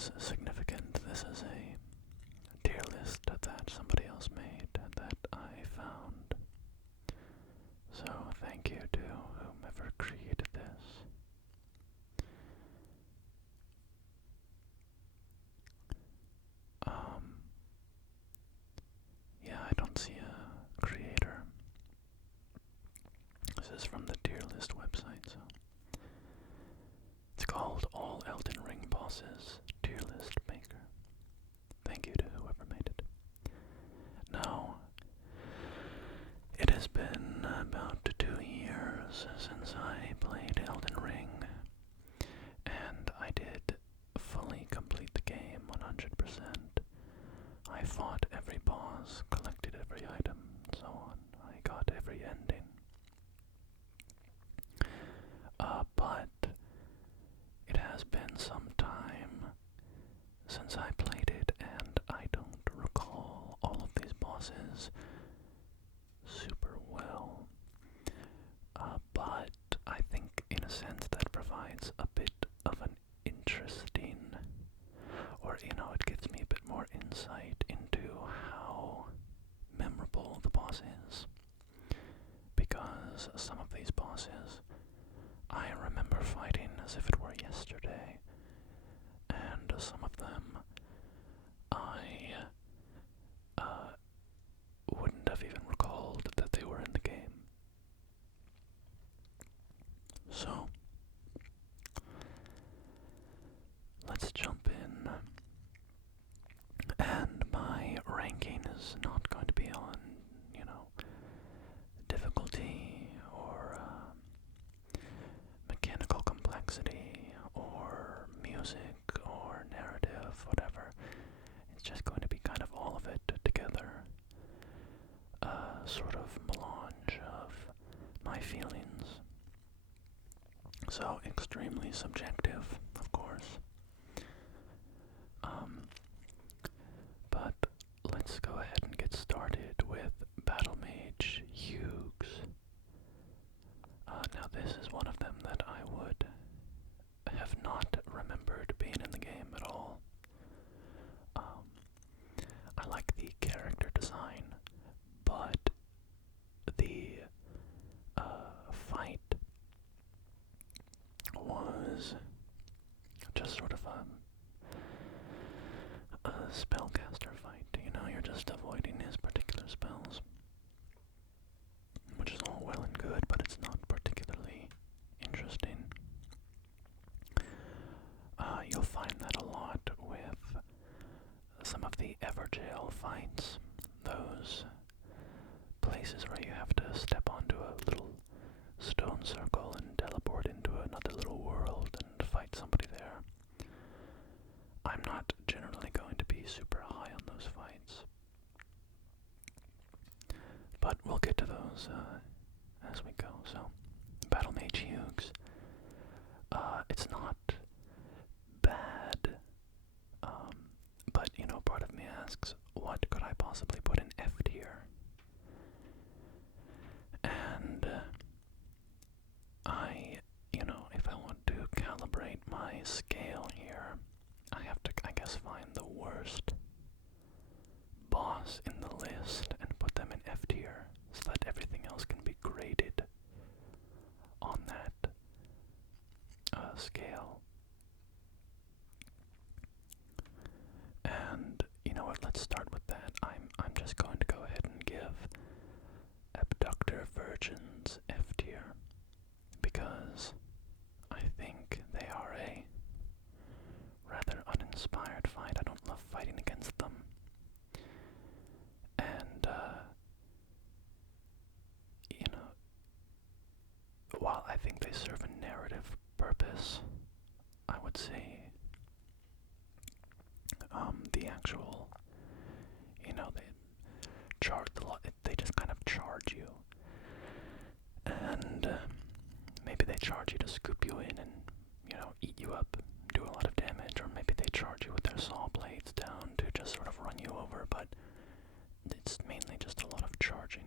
is significant. This is a tier list that somebody else made that I found. So thank you to whomever created this. Yeah, I don't see a creator. This is from the tier list website, so it's called All Elden Ring Bosses Tier List Maker. Thank you to whoever made it. Now, it has been about 2 years since I played Elden Ring, and I did fully complete the game 100%. I fought every boss, collected every item, and so on. I got every ending. But it has been some time since I played it, and I don't recall all of these bosses super well. But I think in a sense that provides a bit of an interesting, or it gives me a bit more insight into how memorable the boss is. Because some of these bosses I remember fighting as if it were yesterday, and some of them I wouldn't have even recalled that they were in the game. So, let's jump in. And my ranking is not going to be on, difficulty or mechanical complexity or music or narrative, whatever. It's just going to be kind of all of it together. Sort of melange of my feelings. So extremely subjective, of course. But let's go ahead and get started with Battle Mage Hughes. Now this is one of them that I would have not remembered being in the game at all. I like the character design, but the fight was just sort of a spellcaster fight. You're just avoiding his particular spells, which is all well and good, but it's not particularly interesting. You'll find that a lot with some of the Everjail fights, those places where you have to step onto a little stone circle and teleport into another little world and fight somebody there. I'm not generally going to be super high on those fights, but we'll get to those as we go. So, Battle Mage Hughes, it's not bad, but part of me asks, what could I possibly put in F tier? And if I want to calibrate my scale here, I have to, I guess, find the worst boss in the list and put them in F tier so that everything else can be graded on that scale. And you know what? Let's start with that. I'm just going to go ahead and give Abductor Virgins F tier because I think they are a rather uninspired fight. I don't love fighting against them. And while I think they serve a narrative purpose, I would say the actual, they just kind of charge you. And maybe they charge you to scoop you in and, eat you up, do a lot of damage, or maybe they charge you with their saw blades down to just sort of run you over, but it's mainly just a lot of charging.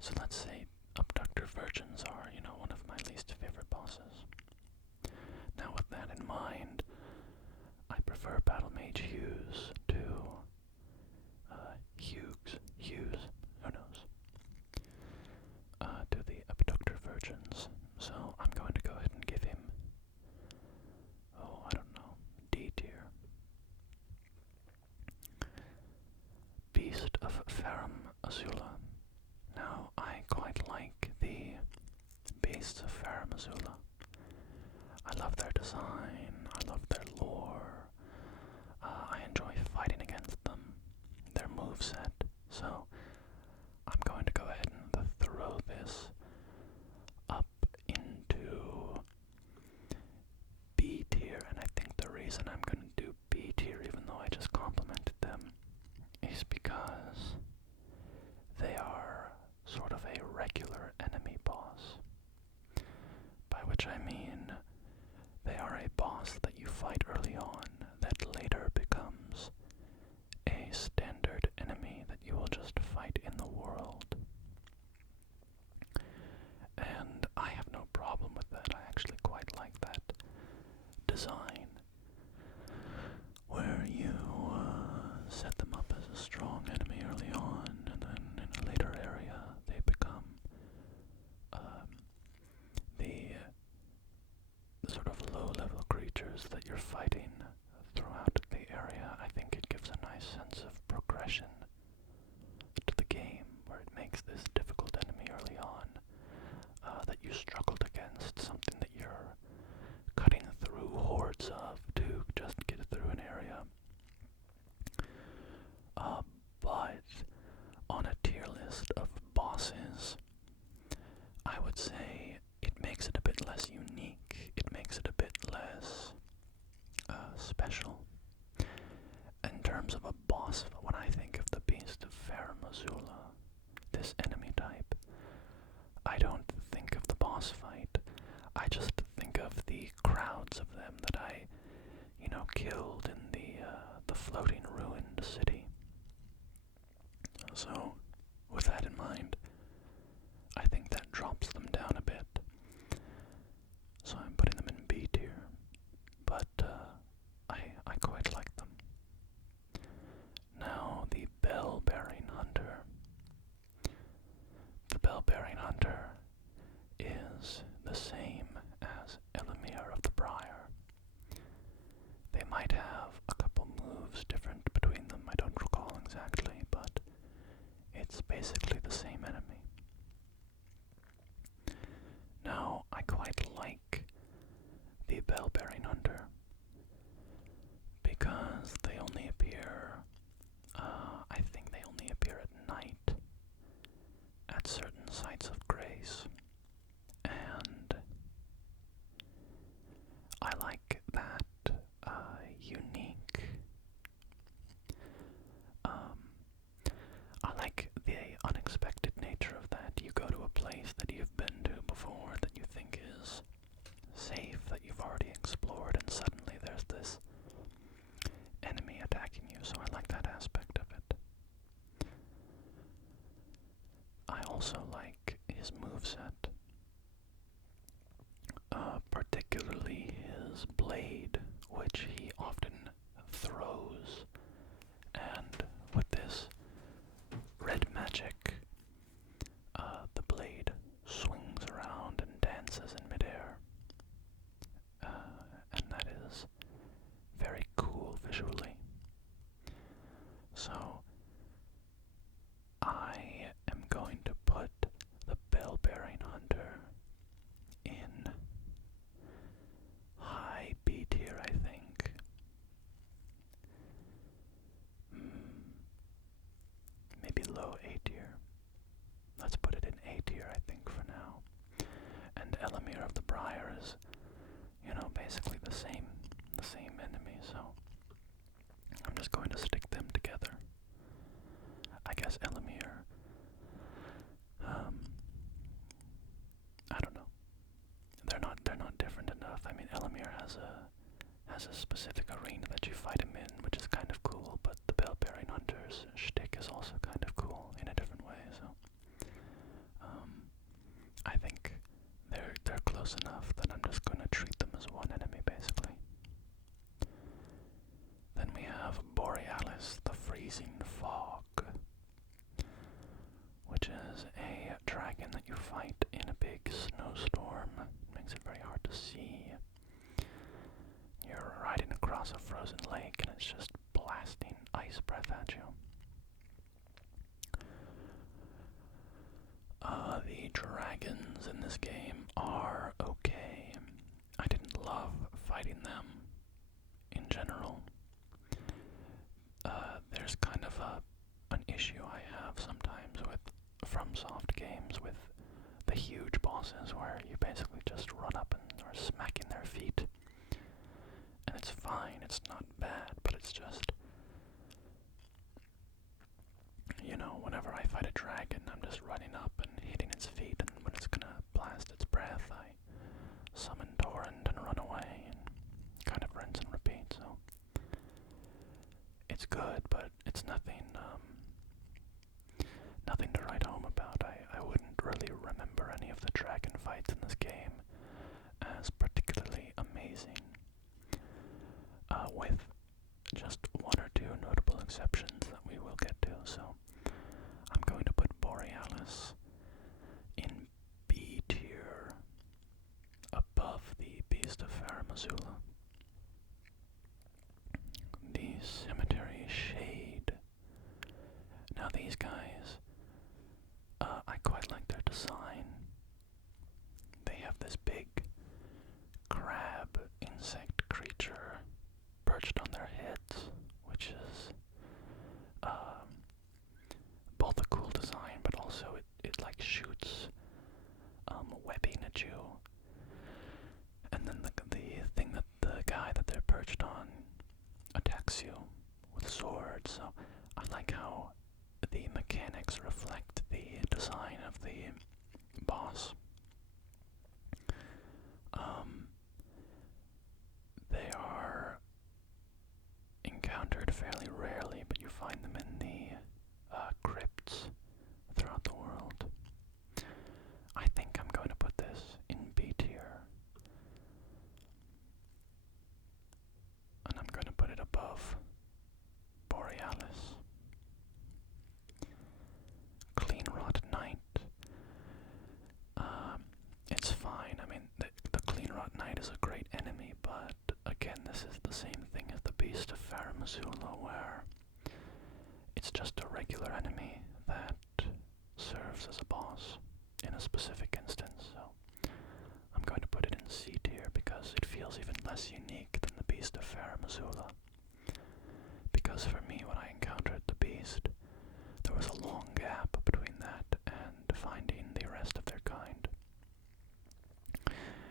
So let's say Abductor Virgins are, one of my least favorite bosses. Now with that in mind, design, I love their lore, I enjoy fighting against them, their moveset, so I'm going to go ahead and throw this up into B tier, and I think the reason I'm going to do B tier, even though I just complimented them, is because they are sort of a regular enemy boss. By which I mean, they are a boss that you fight early on that later becomes a standard enemy that you will just fight in the world. And I have no problem with that. I actually quite like that design, where you set them up as a strong enemy early on, and then in a later area they become the sort of low-level creatures that you're fighting throughout the area. I think it gives a nice sense of progression to the game, where it makes this difficult enemy early on that you struggled against, something that you're cutting through hordes of to just get through an area. But on a tier list of bosses, I would say it makes it a bit less unique. It makes it a bit less special. In terms of a boss, when I think of the Beast of Fair Missoula, this enemy type, I don't think of the boss fight. I just think of the crowds of them that I, killed in the floating ruined city. So, with that in mind, I think that drops them down a bit. So I'm putting them in B tier, but I quite like them. Now, the Bell-Bearing Hunter. The Bell-Bearing Hunter is the same as Elamir of the Briar. They might have a couple moves different between them, I don't recall exactly, but it's basically the same enemy. Now, I quite like the Bell-Bearing Hunter because they only appear, I think they only appear at night at certain sites of grace, and I like that unique, I like the unexpected nature of that. You go to a place that you've been to before, that you think is safe, that you've already explored, and suddenly there's this enemy attacking you, so I like that aspect of it. I also like his moveset, particularly his blade, which he often throws, and with this red magic, the blade swings around and dances in midair, and that is very cool visually. So I am going to put the Bell-Bearing Hunter in high B tier, I think. Maybe low A tier. Let's put it in A tier, I think, for now. And Elamir of the Briar is, basically the same enemy, so I'm just going to stick them together. I guess Elamir, I don't know. They're not different enough. I mean, Elamir has a specific arena that you fight him in, which is kind of cool, but the Bell-Bearing Hunter's shtick is also kind of cool in a different way, so I think they're close enough that I'm just going to treat them as one enemy, basically. Then we have Borealis, the Freezing Fog, which is a dragon that you fight in a big snowstorm. It makes it very hard to see. You're riding across a frozen lake and it's just blasting ice breath at you. The dragons in this game are okay. I didn't love fighting them in general. There's kind of an issue I have sometimes with FromSoft games with the huge bosses where you basically just run up and are smacking their feet. And it's fine, it's not bad, but it's just, you know, whenever I fight a dragon, I'm just running up and hitting its feet, and when it's gonna blast its breath, I summon Torrent and run away, and kind of rinse and repeat, so it's good, but it's nothing, nothing to write home about. I wouldn't really remember any of the dragon fights in this game as particularly amazing, with just one or two notable exceptions that we will get to, so I'm going to put Borealis in B tier, above the Beast of Farum Azula. The Cemetery Shade. Now these guys, I quite like their design. They have this big crab insect creature perched on their heads, which is both a cool design, but also it like shoots webbing at you. And then the thing that the guy that they're perched on attacks you with swords. So I like how the mechanics reflect the design of the boss. They are encountered fairly rarely, but you find them in the crypts throughout the world. I think I'm going to put this in B tier. And I'm going to put it above Borealis. Clean Rot Knight. It's fine. I mean, the Clean Rot Knight is a great enemy, but again, this is the same thing as the Beast of Farum Azula, where it's just a regular enemy that serves as a boss in a specific instance, so I'm going to put it in C tier because it feels even less unique than the Beast of Farum Azula. Because for me, when I encountered the Beast, there was a long gap between that and finding the rest of their kind.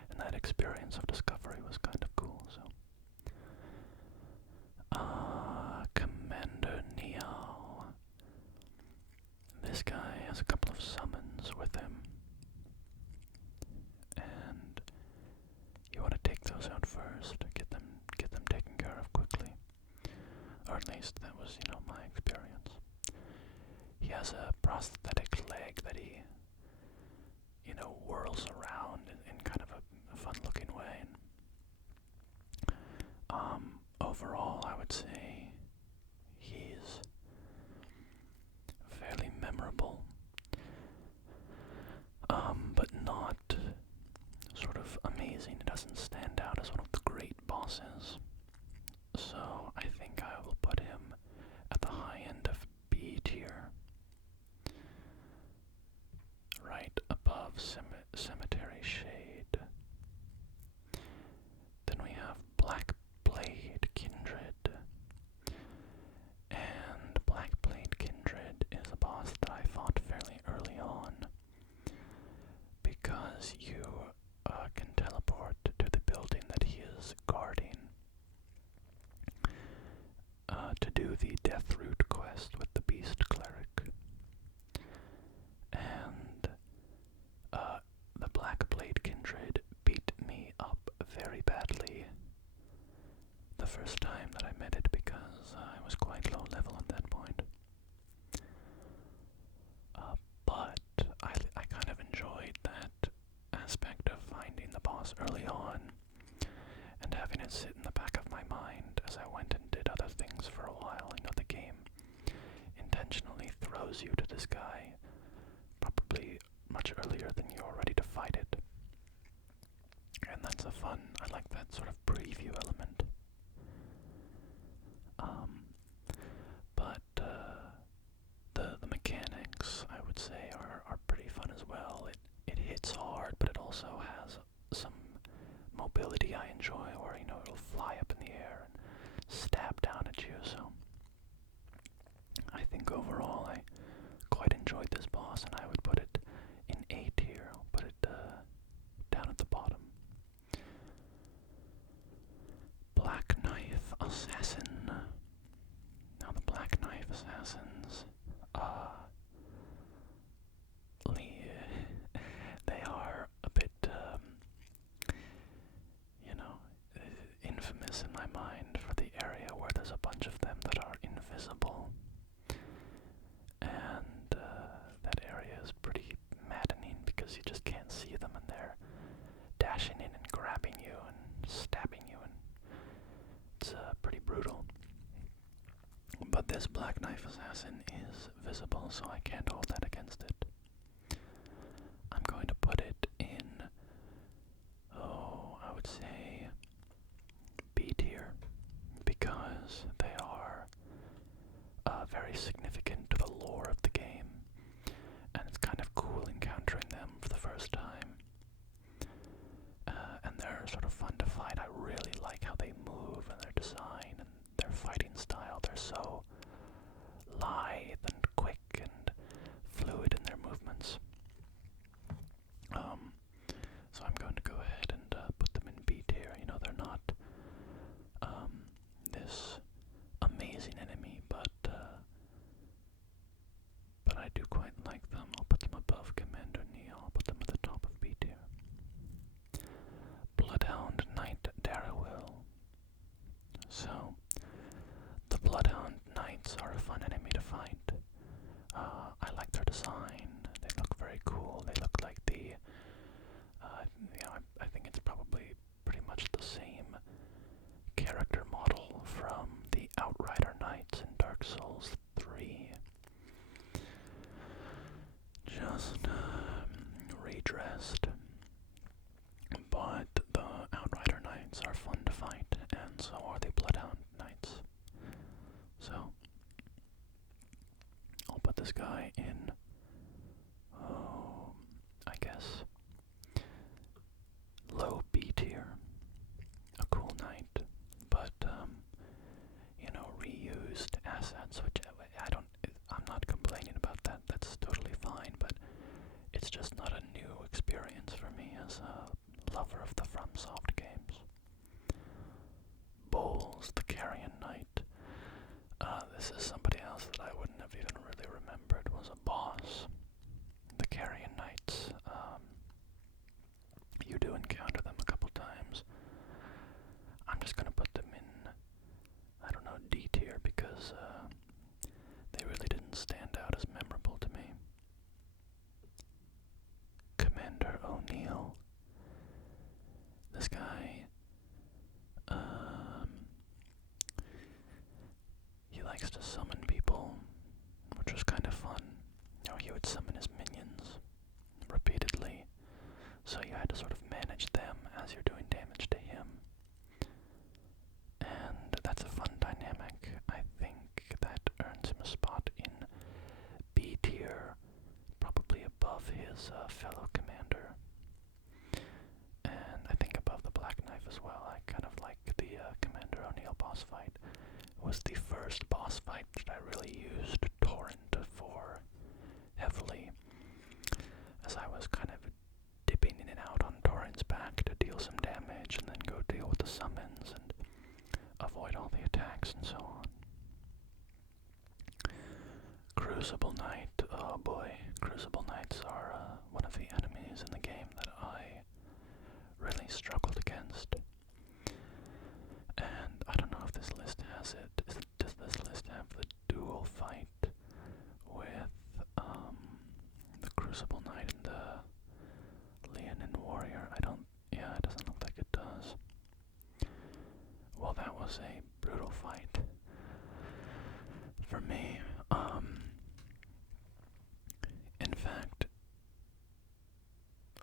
And that experience of discovery was kind of cool, so. Commander Neo. This guy has a couple of summons with him. And you want to take those out first, get them taken care of quickly. Or at least that was, my experience. He has a prosthetic leg that he, whirls around in kind of a fun-looking way. Overall, I would say he's fairly memorable, but not sort of amazing. It doesn't stand out as one of the great bosses. So I think I will put him at the high end of B tier, right above Cemetery Shade. Then we have Black Blade Kindred. And Black Blade Kindred is a boss that I fought fairly early on, because you can teleport to the building that he is guarding to do the Deathroot quest with the Beast Cleric. And the Black Blade Kindred beat me up very badly the first time that I met it, because I was quite low level at that point. But I kind of enjoyed that aspect of finding the boss early on and having it sit in the back of my mind as I went and did other things for a while. The game intentionally throws you to this guy probably much earlier than you're ready to fight it. And that's I like that sort of preview element. But the mechanics, I would say, are pretty fun as well. It hits hard, but it also has some mobility I enjoy, where, so I think overall I quite enjoyed this boss, and I would put it in A tier. I'll put it down at the bottom. Black Knife Assassin. Now the Black Knife Assassins, they are a bit, infamous in my mind for the area where there's a bunch of them that are invisible. And that area is pretty maddening because you just can't see them, and they're dashing in and grabbing you and stabbing you, and it's pretty brutal. But this Black Knife Assassin is visible, so I can't hold that against it. I'm going to put it in, I would say B tier, because they are very significant to the lore of the game, and it's kind of cool encountering them for the first time. And they're sort of fun to fight. I really like how they move and their design and their fighting style. They're so lithe and quick and fluid in their movements. So I'm going to go ahead and put them in B tier. They're not this amazing enemy, but I do quite like them. I'll put them above Commander Neil. I'll put them at the top of B tier. Bloodhound Knight Darrowil. So, the Bloodhound Knights are a fun enemy to fight. I like their design. They look very cool. They look like I think it's probably pretty much the same character model from the Outrider Knights in Dark Souls 3. Just redressed. But the Outrider Knights are fun to fight, and so are the Bloodhound Knights. So, I'll put this guy in, I guess, low B tier. A cool knight, but, reused assets, which I'm not complaining about that. That's totally fine, but it's just not a new experience for me as a lover of the FromSoft games. Bowls, the Carrion Knight. This is somebody else that I wouldn't have even really remembered was a boss. The Carrion Knights, you do encounter them a couple times. I'm just gonna put them in, I don't know, D tier, because they really didn't stand out as memorable to me. Commander O'Neill. This guy, he likes to summon people, which was kind of fun. He would summon his minions repeatedly, so you had to sort of manage them as you're doing damage to him. And that's a fun dynamic. I think that earns him a spot in B tier, probably above his fellow commander. And I think above the Black Knife as well. I kind of like the Commander O'Neill boss fight. It was the first boss fight that I really used Torrent for heavily, as I was kind of dipping in and out on Torrent's back to deal some damage and then go deal with the summons and avoid all the attacks and so on. Crucible Knight, oh boy, Crucible Knights are one of the enemies in the game that I really struggled against. And I don't know if this list has it. Does this list have the dual fight with the Crucible Knight and the Leonin Warrior? It doesn't look like it does. Well, that was a brutal fight for me. In fact,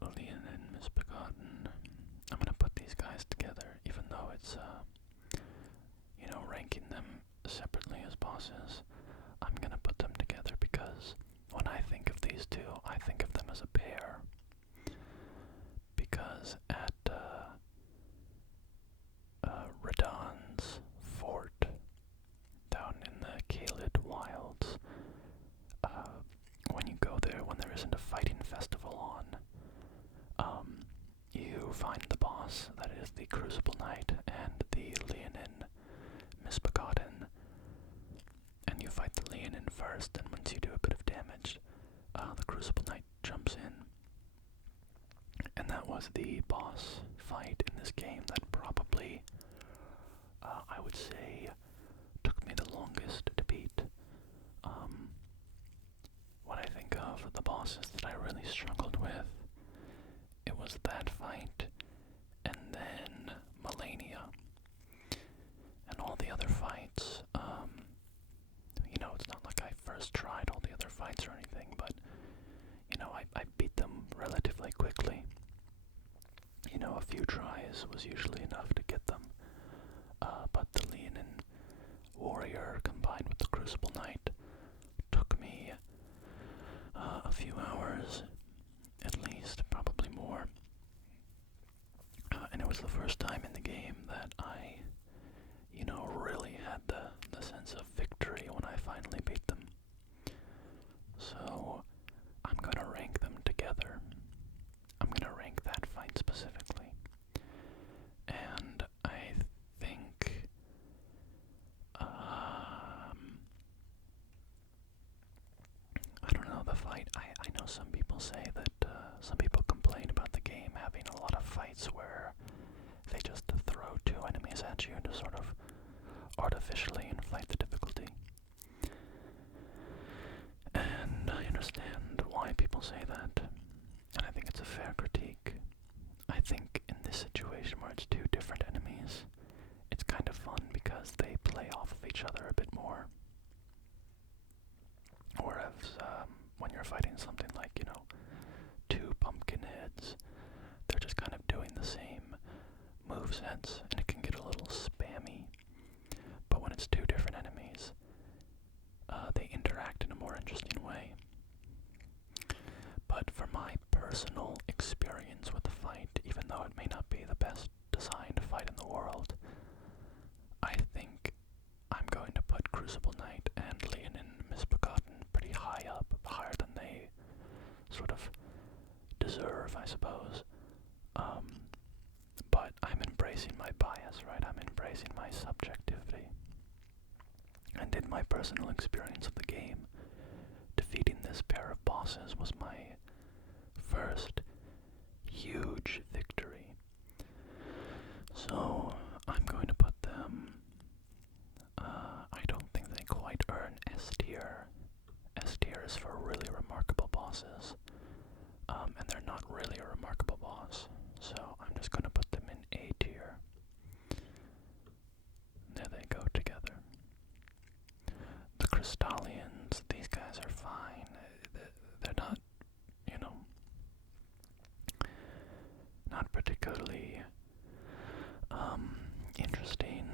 Leonin Misbegotten, I'm gonna put these guys together, even though it's, ranking them separately as bosses. I'm gonna put them together because when I think of these two, I think of them as a pair. Because at Radahn's fort, Crucible Knight and the Leonin Misbegotten, and you fight the Leonin first, and once you do a bit of damage, the Crucible Knight jumps in. And that was the boss fight in this game that probably, I would say, took me the longest to beat. When I think of the bosses that I really struggled with, it was that fight, and then Melania. And all the other fights, it's not like I first tried all the other fights or anything, but, I beat them relatively quickly. A few tries was usually enough to get them. But the Leonin Warrior combined with the Crucible Knight took me a few hours, at least, probably more. And it was the first time in the game that I, really had the sense of victory when I finally beat them. So, I'm gonna rank them together. I'm gonna rank that fight specifically. And I think, I don't know, the fight, I know some people say that, some people complain about the game having a lot of fights where they just throw two enemies at you to sort of artificially inflate the difficulty. And I understand why people say that, and I think it's a fair critique. I think in this situation where it's two different enemies, it's kind of fun because they play off of each other a bit more. Whereas, when you're fighting something like, two pumpkin heads, they're just kind of doing the same movesets, and it can get a little spammy. But when it's two different enemies, they interact in a more interesting way. But for my personal experience with the fight, even though it may not be the best designed fight in the world, I think I'm going to put Crucible Knight and Leonin Misbegotten pretty high up, higher than they sort of deserve, I suppose. But I'm embracing my bias, right? I'm embracing my subjectivity. And in my personal experience of the game, defeating this pair of bosses was my first huge victory. So, I'm going to put them, I don't think they quite earn S tier. S tier is for really remarkable bosses, and they're not really a remarkable boss, so I'm just going to put them in A tier. There they go together. The Crystallians, these guys are fine. They're not, not particularly interesting.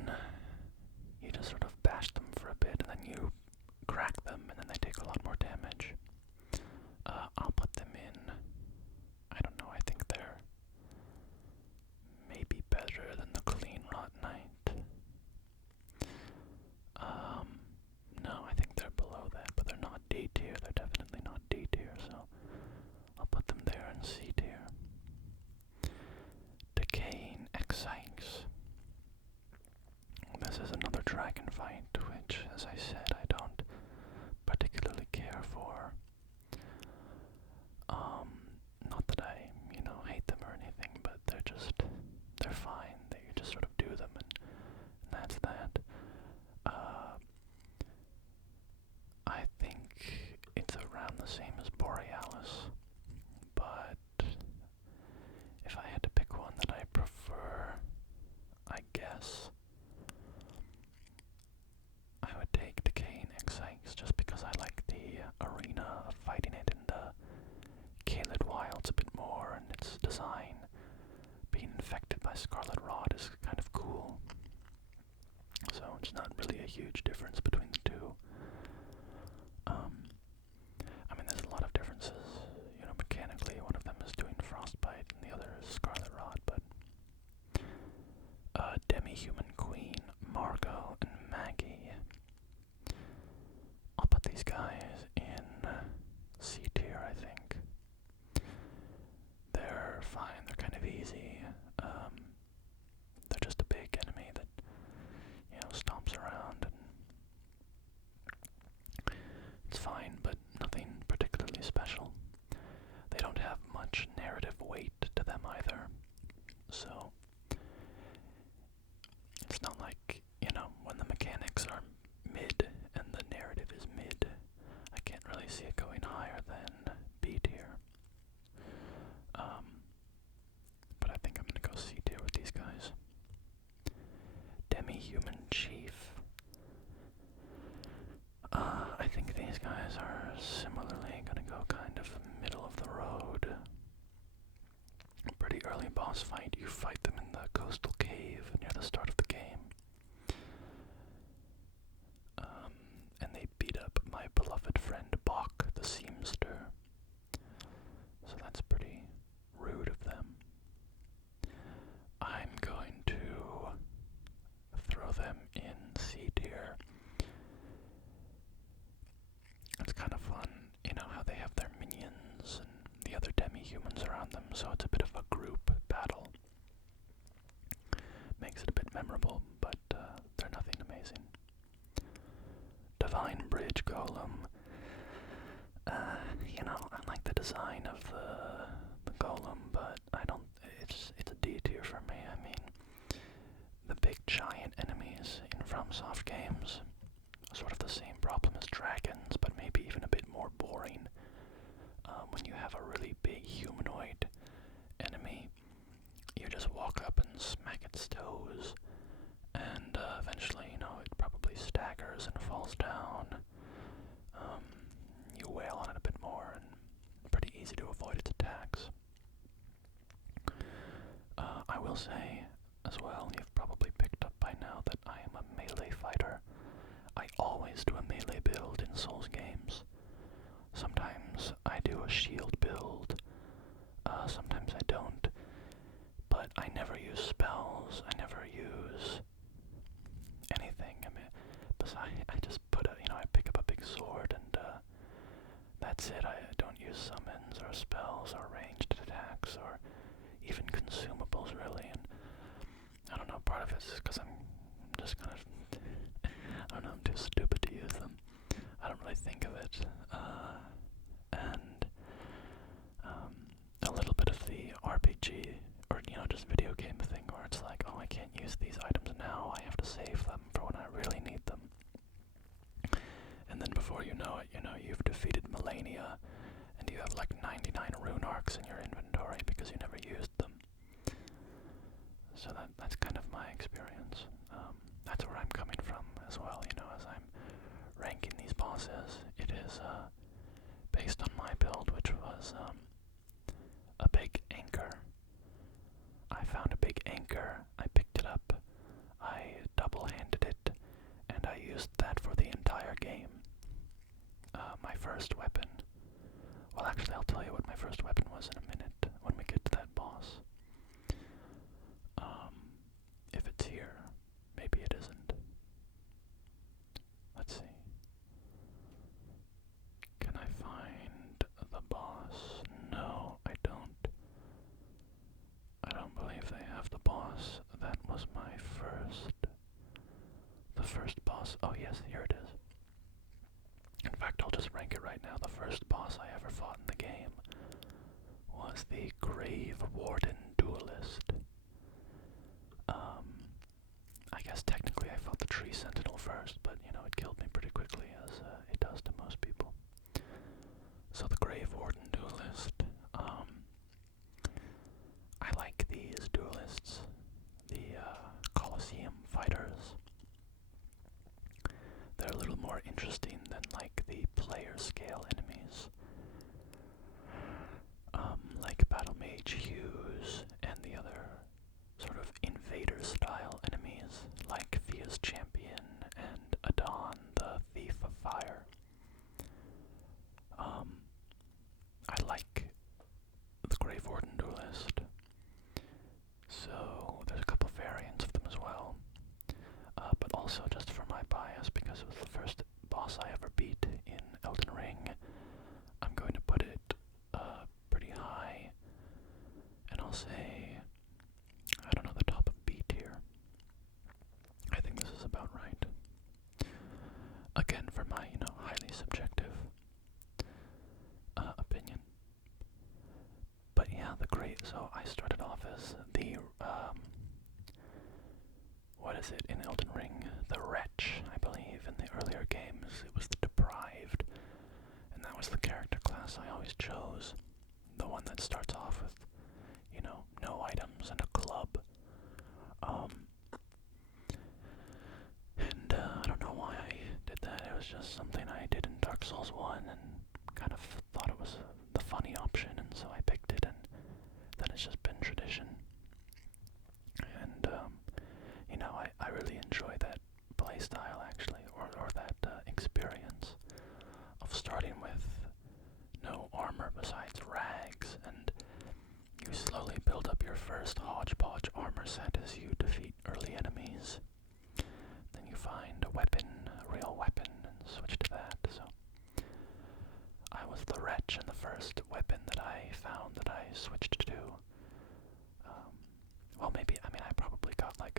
You just sort of bash them for a bit, and then you crack them, and then they take a lot more damage. I'll put them in, I don't know, I think they're maybe better than the Clean Rot Knight. No, I think they're below that, but they're not D tier. They're definitely not D tier, so I'll put them there in C tier. Decaying Exikes. This is another dragon fight, which, as I said, I don't particularly care for. Not that I, hate them or anything, but they're fine. You just sort of do them, and that's that. I think it's around the same as Borealis, but if I had to pick one that I prefer, I guess I would take Decaying Exikes, just because I like the arena of fighting it in the Caelid Wilds a bit more, and its design being infected by Scarlet Rot is kind of cool. So it's not really a huge difference between the two. There's a lot of differences, mechanically. One of them is doing Frostbite and the other is Scarlet Rot, but Demi-Human Queen, Margot, and Maggie. I'll put these guys in C tier, I think. They're fine, they're kind of easy. them in C tier. It's kind of fun, you know, how they have their minions and the other demi-humans around them, so it's a bit of a group battle. Makes it a bit memorable, but they're nothing amazing. Divine Bridge Golem. You know, I like the design of the golem, but I don't. It's a D tier for me. I mean, the big giant enemies in FromSoft games, sort of the same problem as dragons, but maybe even a bit more boring. When you have a really big humanoid enemy, you just walk up and smack its toes, and eventually, you know, it probably staggers and falls down. You wail on it a bit more, and pretty easy to avoid its attacks. I will say, as well, you've probably picked up by now that I am a melee fighter. I always do a melee build in Souls games. Sometimes I do a shield build, sometimes I don't, but I never use spells, I never use anything. I mean, besides, I just I pick up a big sword and that's it. I don't use summons or spells or ranged attacks or even consumables really, and I don't know, part of it's because I'm just kind of, I don't know, I'm too stupid to use them. I don't really think of it, and a little bit of the RPG, or, you know, just video game thing where it's like, oh, I can't use these items now, I have to save them for when I really need them. And then before you know it, you know, you've defeated Melania, and you have like 99 rune arcs in your inventory because you never used them. So that's kind of my experience. That's where I'm coming from as well, you know, as I'm ranking these bosses. It is based on my build, which was a big anchor. I found a big anchor, I picked it up, I double-handed it, and I used that for the entire game. My first weapon, well, actually I'll tell you what my first weapon was in a minute when we get to that boss. If it's here, maybe it isn't. Let's see. Can I find the boss? No, I don't. I don't believe they have the boss. That was my the first boss. Oh yes, here it is. In fact, I'll just rank it right now. The first boss I ever fought in the game was the Grave Warden Duelist. I guess technically I fought the Tree Sentinel first, but, you know, it killed me pretty quickly, as it does to most people. So the Grave Warden Duelist, I like these duelists, the Colosseum fighters. They're a little more interesting than, like, the player scale enemies, like Battle Mage Hughes and the other sort of invader style enemies, like Fia's Champion and Adon, the Thief of Fire. I like the Grave Warden Duelist, so there's a couple variants of them as well, but also just for my bias, because it was the first boss I ever beat in Elden Ring, I'm going to put it pretty high, and I'll say, I don't know, the top of B tier. I think this is about right. Again, for my, you know, highly subjective opinion. But yeah, so I started off as the, what is it in Elden Ring? The Wretch, I believe. In the earlier games, it was the Deprived, and that was the character class I always chose. The one that starts off with, you know, no items and a club. And I don't know why I did that. It was just something I did in Dark Souls 1 and kind of thought it was the funny option, and so I picked it, and then it's just been tradition. And, you know, I really enjoy that playstyle, actually, or that experience of starting with no armor besides rags, and you slowly build up your first hodgepodge armor set as you defeat early enemies.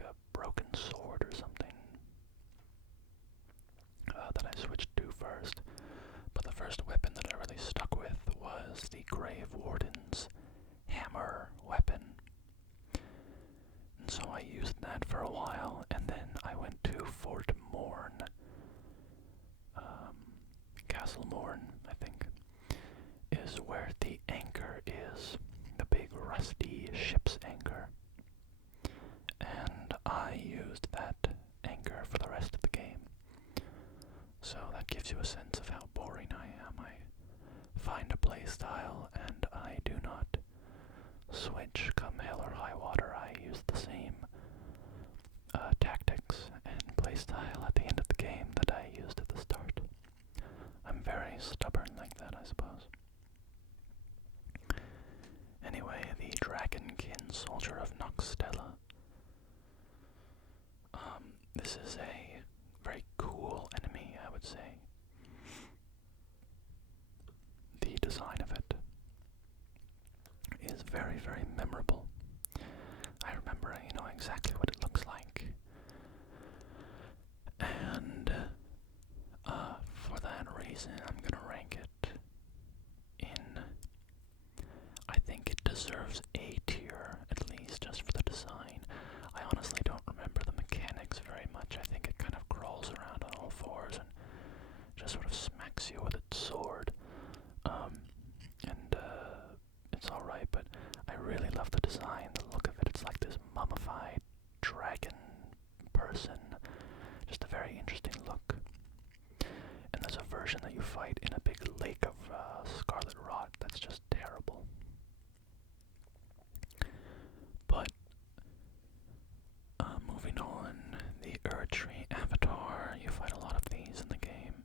a broken sword or something that I switched to first. But the first weapon that I really stuck with was the Grave Warden's hammer weapon. And so I used that for a while, and then I went to Fort Morn. Castle Morn, I think, is where the anchor is. The big rusty ship's anchor. And I used that anchor for the rest of the game. So that gives you a sense of how boring I am. I find a playstyle and I do not switch come hell or high water. I use the same tactics and playstyle at the end of the game that I used at the start. I'm very stubborn like that, I suppose. Anyway, the Dragonkin Soldier of Noxtella. This is a very cool enemy, I would say. The design of it is very, very memorable. I remember, exactly what it looks like. And for that reason, I'm gonna rank it in, I think it deserves A tier, at least, just for the design. I honestly don't remember the mechanics very much. I think it kind of crawls around on all fours and just sort of smacks you with its sword. It's alright, but I really love the design, the look of it. It's like this mummified dragon person. Just a very interesting look. And there's a version that you fight in a big lake of scarlet rot that's just terrible. But, moving on, the Erdtree Avatar. You fight a lot of these in the game.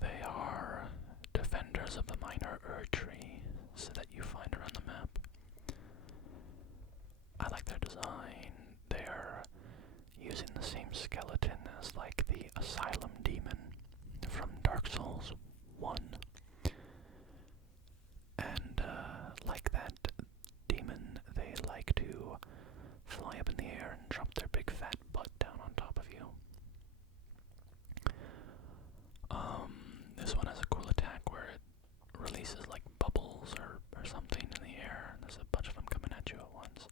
They are defenders of the minor Erdtree, so that you find around the map. I like their design. They're using the same skeleton as like the Asylum Demon from Dark Souls 1. And like that demon, they like to fly up in the air and drop their big fat butt down on top of you. This one has a cool attack where it releases like bubbles or something in the air, and there's a bunch of them coming at you at once.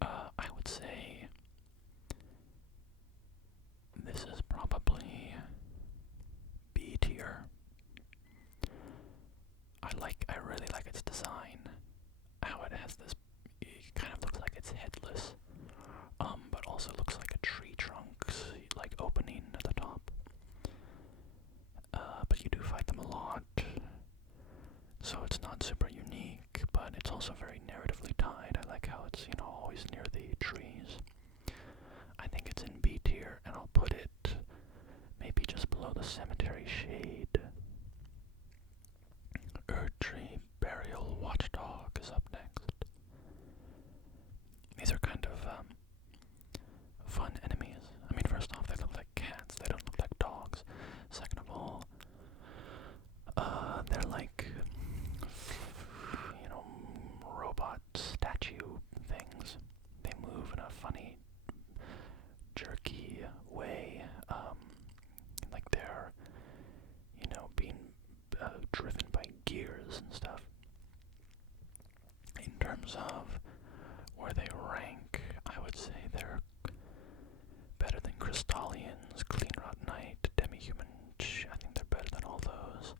I would say this is probably B tier. I really like its design. How it has this, it kind of looks like it's headless, but also looks like a tree trunk, like opening at the top. But you do fight them a lot, so it's not super unique, but it's also very narratively tied. I like how it's, always near the trees. I think it's in B tier, and I'll put it maybe just below the Cemetery Shade. Erdtree Burial Watchdog is up next. These are kind of fun enemies. I mean, first off, they look like cats. They don't look like dogs. Second of all, they're like, robot statue things. They move in a funny, jerky way, like they're, being driven by gears and stuff. In terms of where they rank, I would say they're better than Crystallians, Clean Rot Knight, Demi-Human. I think they're better than all those.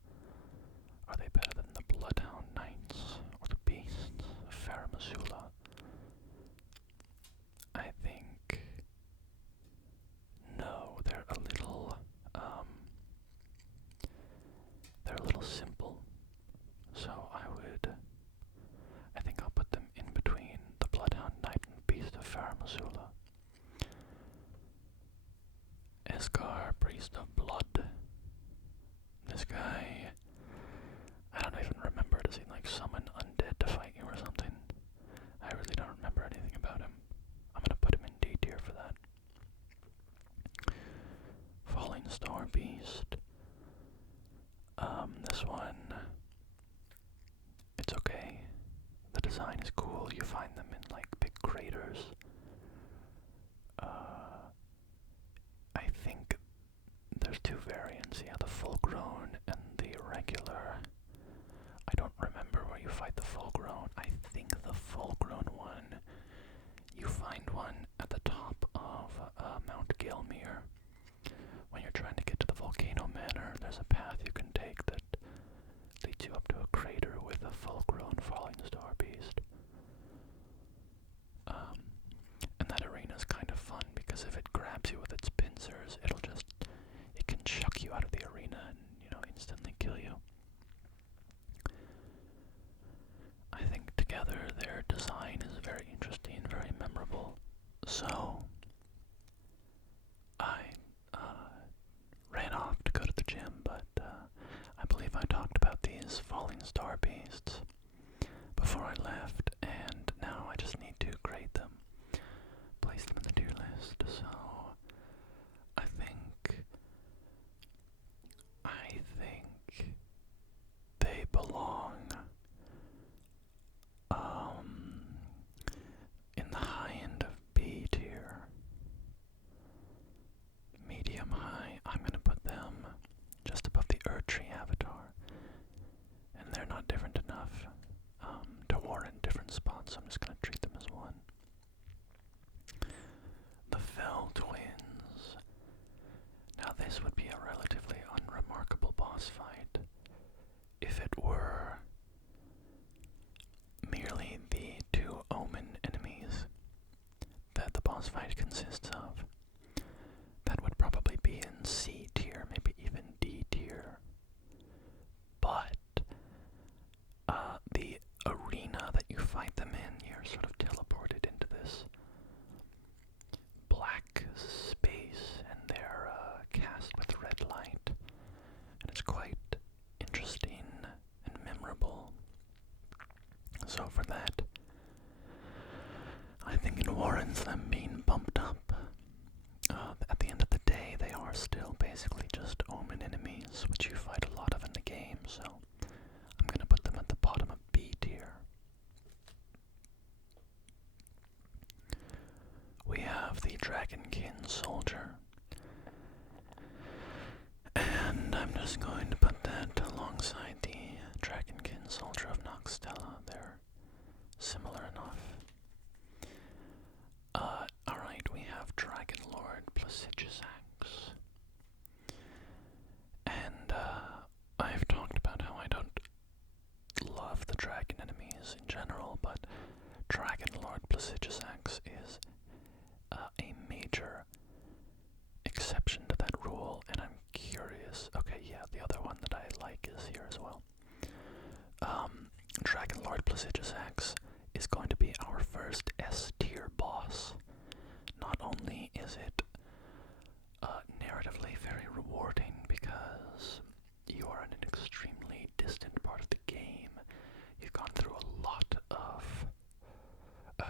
Are they better than the Bloodhound Knights or the Beasts of Farum Azula? I think no, they're a little simple. So I think I'll put them in between the Bloodhound Knight and the Beast of Farum Azula. Esgar, Priest of Blood. This guy, I don't even remember. Does he summon undead to fight you or something? I really don't remember anything about him. I'm gonna put him in D tier for that. Falling Star Beast. This one, it's okay. The design is cool. You find them in big craters there's a path you can take that leads you up to a crater with a full-grown falling star beast. And that arena is kind of fun because if it grabs you with its pincers, it can chuck you out of the arena and, instantly kill you. I think together their design is very interesting, very memorable. So, I ran off to go to the gym, but I believe I talked about these falling star beasts before I left, and now I just need to grade them, place them in the tier list. So I think they belong in the high end of B tier. Medium high, I'm going to put them just above the Erdtree avatar, and they're not different enough to warrant different spots, so I'm just going to treat them as one. The Fell Twins. Now this would be a relatively unremarkable boss fight if it were merely the two Omen enemies that the boss fight consists of. That would probably be in C tier, maybe even D tier. But the arena that you fight them in, you're sort of teleported into this black space, and they're cast with red light, and it's quite interesting and memorable. So for that, I think it warrants them being bumped up. At the end of the day, they are still basically just Omen enemies, which you fight a lot of in the game, so I'm going to put them at the bottom of B tier. We have the Dragonkin Soldier, and I'm just going to put that alongside the Dragonkin Soldier of Noxtella. They're similar enough. Alright, we have Dragon Lord Placidusax. And I've talked about how I don't love the dragon enemies in general, but Dragon Lord Placidusax is a major exception to that rule, and I'm curious. Okay, yeah, the other one that I like is here as well. Dragon Lord Placidusax is going to be our first S tier boss. Not only is it narratively very rewarding because you are in an extremely distant part of the game, you've gone through a lot of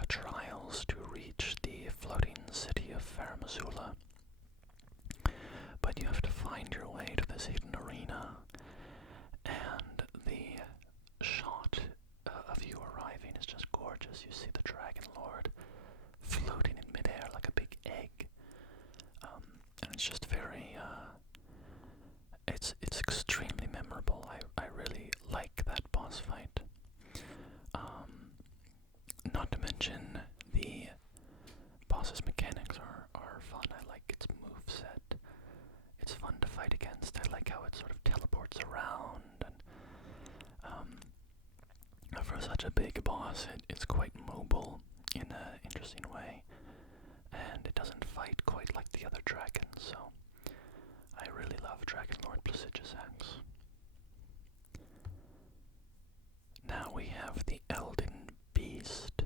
trials to reach the floating city of Faramazula, but you have to find your way to this hidden arena, and the shot of you arriving is just gorgeous. You see the Dragon Lord floating in midair like a big egg, and it's just very, it's extremely memorable. I really like that boss fight. Not to mention the boss's mechanics are fun. I like its moveset. It's fun to fight against. I like how it sort of teleports around, and for such a big boss, it's quite mobile in an interesting way, and it doesn't fight quite like the other dragons, so I really love Dragon Lord Placidusax. Now we have the Elden Beast.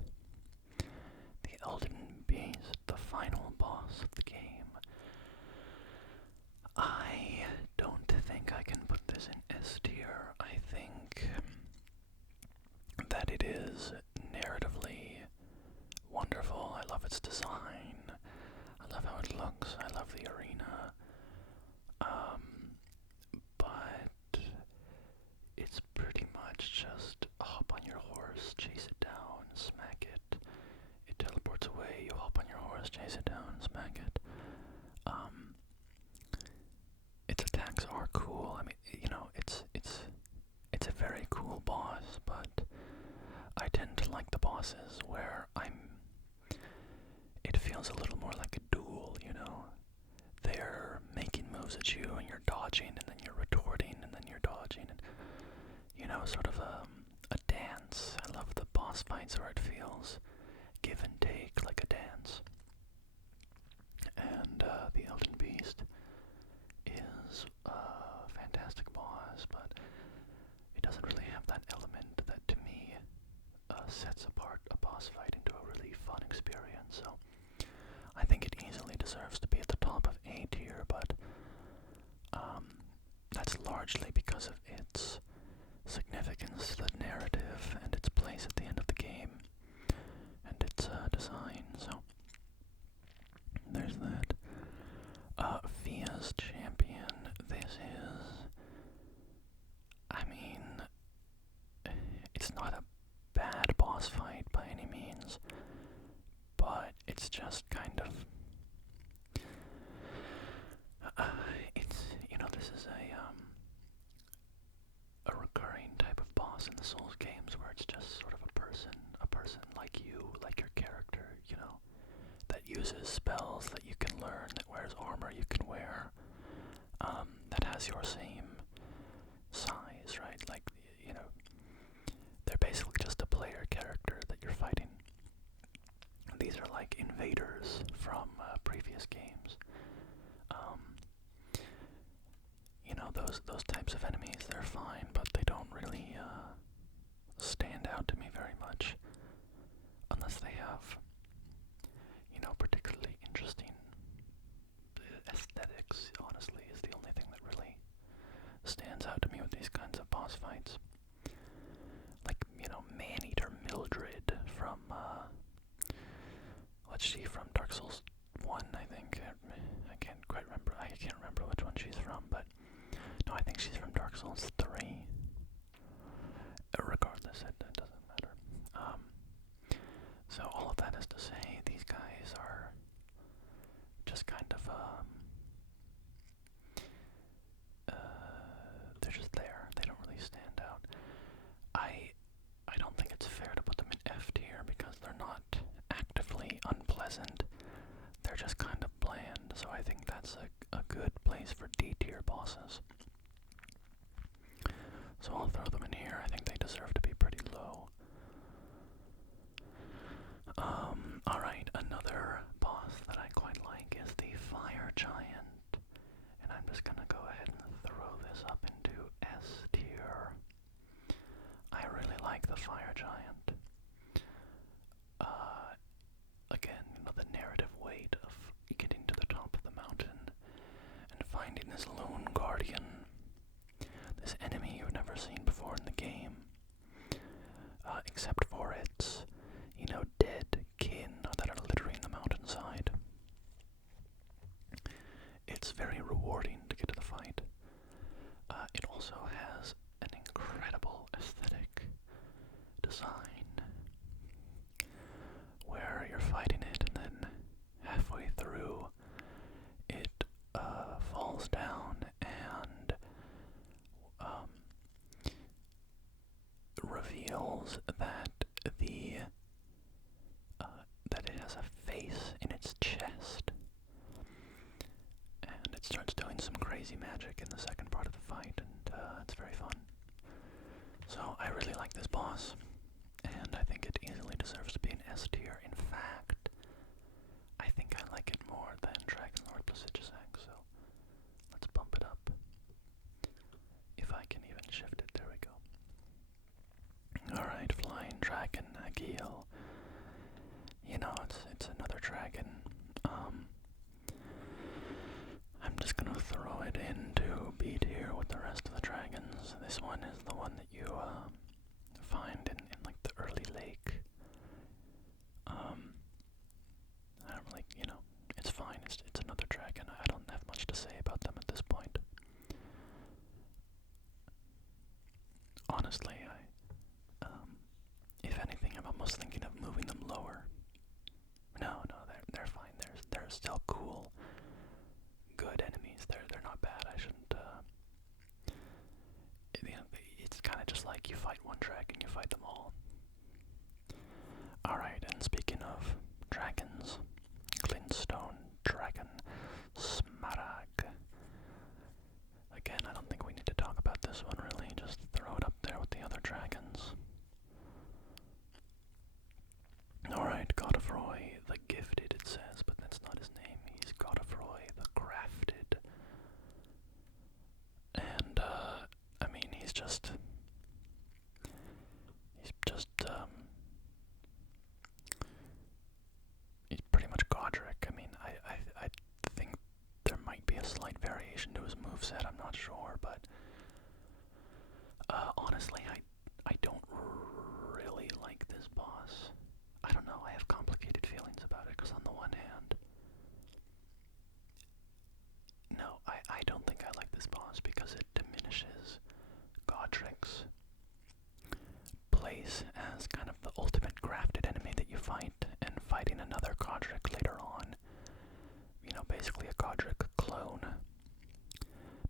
The Elden Beast, the final boss of the game. I don't think I can put this in S tier. I think that it is narratively wonderful. I love its design. I love how it looks. I love the arena. But it's pretty much just hop on your horse, chase it down, smack it. It teleports away. You hop on your horse, chase it down, smack it. Its attacks are cool. I mean, it's a very cool boss, but I tend to like the bosses where it feels a little more like a duel, They're making moves at you and you're dodging and then you're retorting teleporting and then you're dodging, and sort of a dance. I love the boss fights where it feels give and take like a dance. And the Elden Beast is a fantastic boss, but it doesn't really have that element that to me sets apart a boss fight into a really fun experience. So I think it easily deserves to be at the top of A tier, but that's largely because of its significance, the narrative, and its place at the end of the game, and its design. So there's that. Fia's Champion. This is, I mean, it's not a bad boss fight by any means, but it's just kind of, this is a recurring type of boss in the Souls games where it's just sort of a person like you, like your character, that uses spells that you can learn, that wears armor you can wear, that has your same size, right? Like, they're basically just a player character that you're fighting. These are like invaders from previous games. Those types of enemies, they're fine, but they don't really stand out to me very much unless they have, particularly interesting aesthetics. Honestly, is the only thing that really stands out to me with these kinds of boss fights. Like, Maneater Mildred from, from Dark Souls 1, I think. I can't quite remember. I can't remember which one she's from, but no, I think she's from Dark Souls 3. Regardless, it doesn't matter. So all of that is to say, these guys are just kind of, they're just there. They don't really stand out. I don't think it's fair to put them in F tier because they're not actively unpleasant. They're just kind of bland, so I think that's a good place for D tier bosses. So I'll throw them in here. I think they deserve to be pretty low. Alright, another boss that I quite like is the Fire Giant. And I'm just gonna go ahead and throw this up into S tier. I really like the Fire Giant. Again, the narrative weight of getting to the top of the mountain and finding this lone guardian, this enemy you've never seen before in the game, except for its, dead kin that are littering the mountainside. It's very rewarding to get to the fight. It also has an incredible aesthetic design, where you're fighting it and then halfway through it falls down and reveals that that it has a face in its chest, and it starts doing some crazy magic in the second part of the fight, and it's very fun. So I really like this boss, and I think it easily deserves to be an S tier. In fact, I think I like it more than Dragon's Lord Placidusac, so let's bump it up. If I can even shift it, there we go. Alright, Flying Dragon Agil. It's another dragon. I'm just gonna throw it into B tier with the rest of the dragons. This one is the one that you find in like the early lake. I don't really, it's fine. It's another dragon. I don't have much to say about them at this point. Honestly, if anything, I'm almost thinking of moving them lower. No, they're fine. They're still cool, good enemies. They're not bad. I shouldn't. It's kind of just like you fight one dragon, you fight them all. All right, and speaking of dragons, Glintstone Dragon Smaragd. Again, I don't think we need to talk honestly, I don't really like this boss. I don't know, I have complicated feelings about it, because on the one hand, no, I don't think I like this boss because it diminishes Godric's place as kind of the ultimate crafted enemy that you fight, and fighting another Godric later on, you know, basically a Godric clone,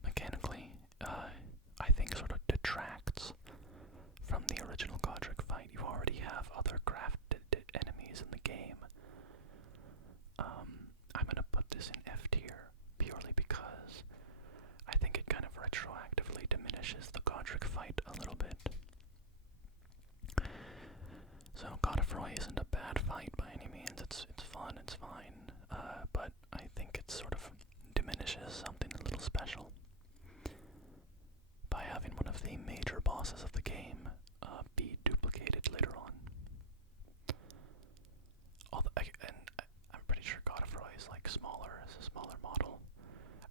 mechanically, I think sort of detracts from the original Godric fight. You already have other crafted enemies in the game. I'm gonna put this in F tier purely because I think it kind of retroactively diminishes the Godric fight a little bit. So Godfroy isn't a bad fight by any means. It's fun, it's fine, but I think it sort of diminishes something a little special by having one of the major bosses of the game be duplicated later on. I'm pretty sure Godfroy is like smaller, as a smaller model.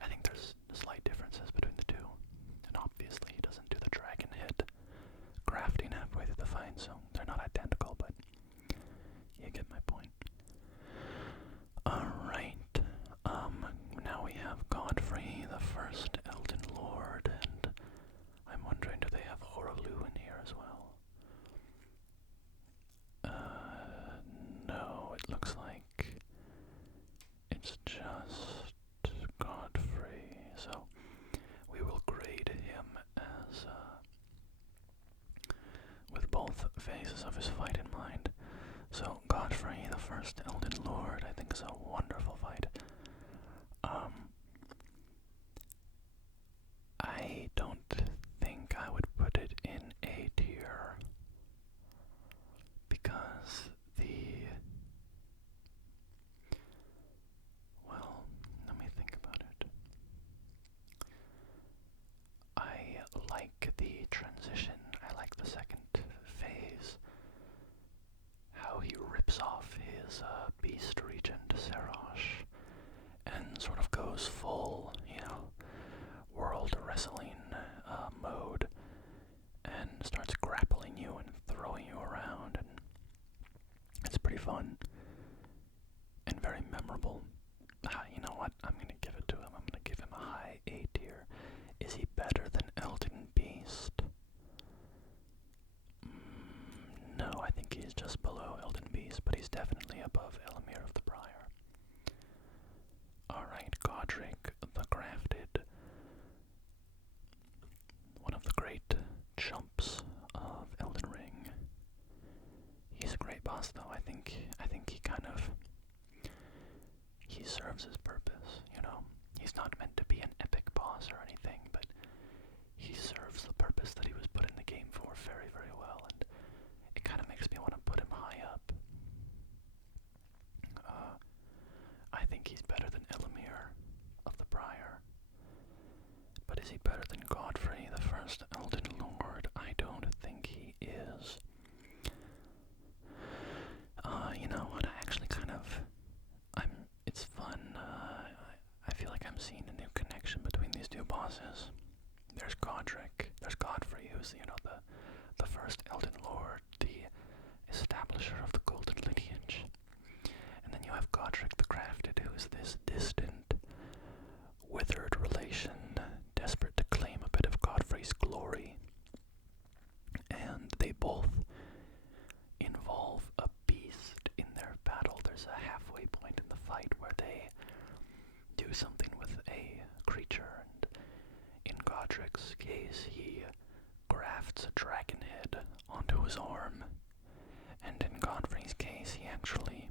I think there's slight differences between the two, and obviously he doesn't do the dragon hit crafting halfway through the fight, so they're not identical, but you get my point. Alright, now we have Godfrey, the first Elden Lord, and I'm wondering, do they have Horolu in here as well? No, it looks like it's just Godfrey, so we will grade him as, with both phases of his fight in mind. So, Godfrey, the first Elden Lord, I think is a wonderful fight. I don't think I would put it in A tier because well, let me think about it. I like the transition, I like the second phase, how he rips off his beast regent, Sarash, and sort of goes full, world wrestling mode, and starts grappling you and throwing you around, and it's pretty fun and very memorable. You know what? I'm gonna give it to him. I'm gonna give him a high A tier. Is he better than Elden Beast? No, I think he's just below Elden Beast, but he's definitely above Elamir of the Briar. Alright, Godric the Crafted. One of the great chumps of Elden Ring. He's a great boss, though. I think he serves his purpose, He's not meant to be an epic boss or anything, but he serves the purpose that he was put in the game for very, very well, and it kind of makes me want to put him high up. I think he's better than Elamir of the Briar. But is he better than Godfrey, the first Elden Lord? I don't think he is. You know what, I actually it's fun. I feel like I'm seeing a new connection between these two bosses. There's Godfrey, who's, the first Elden Lord, the establisher of the Golden Lineage. And then you have Godric the Crafted, who's this distant, withered relation, desperate to claim a bit of Godfrey's glory. And they both involve a beast in their battle. There's a halfway point in the fight where they do something with a creature, and in Godric's case, he grafts a dragon head onto his arm, and in Godfrey's case, he actually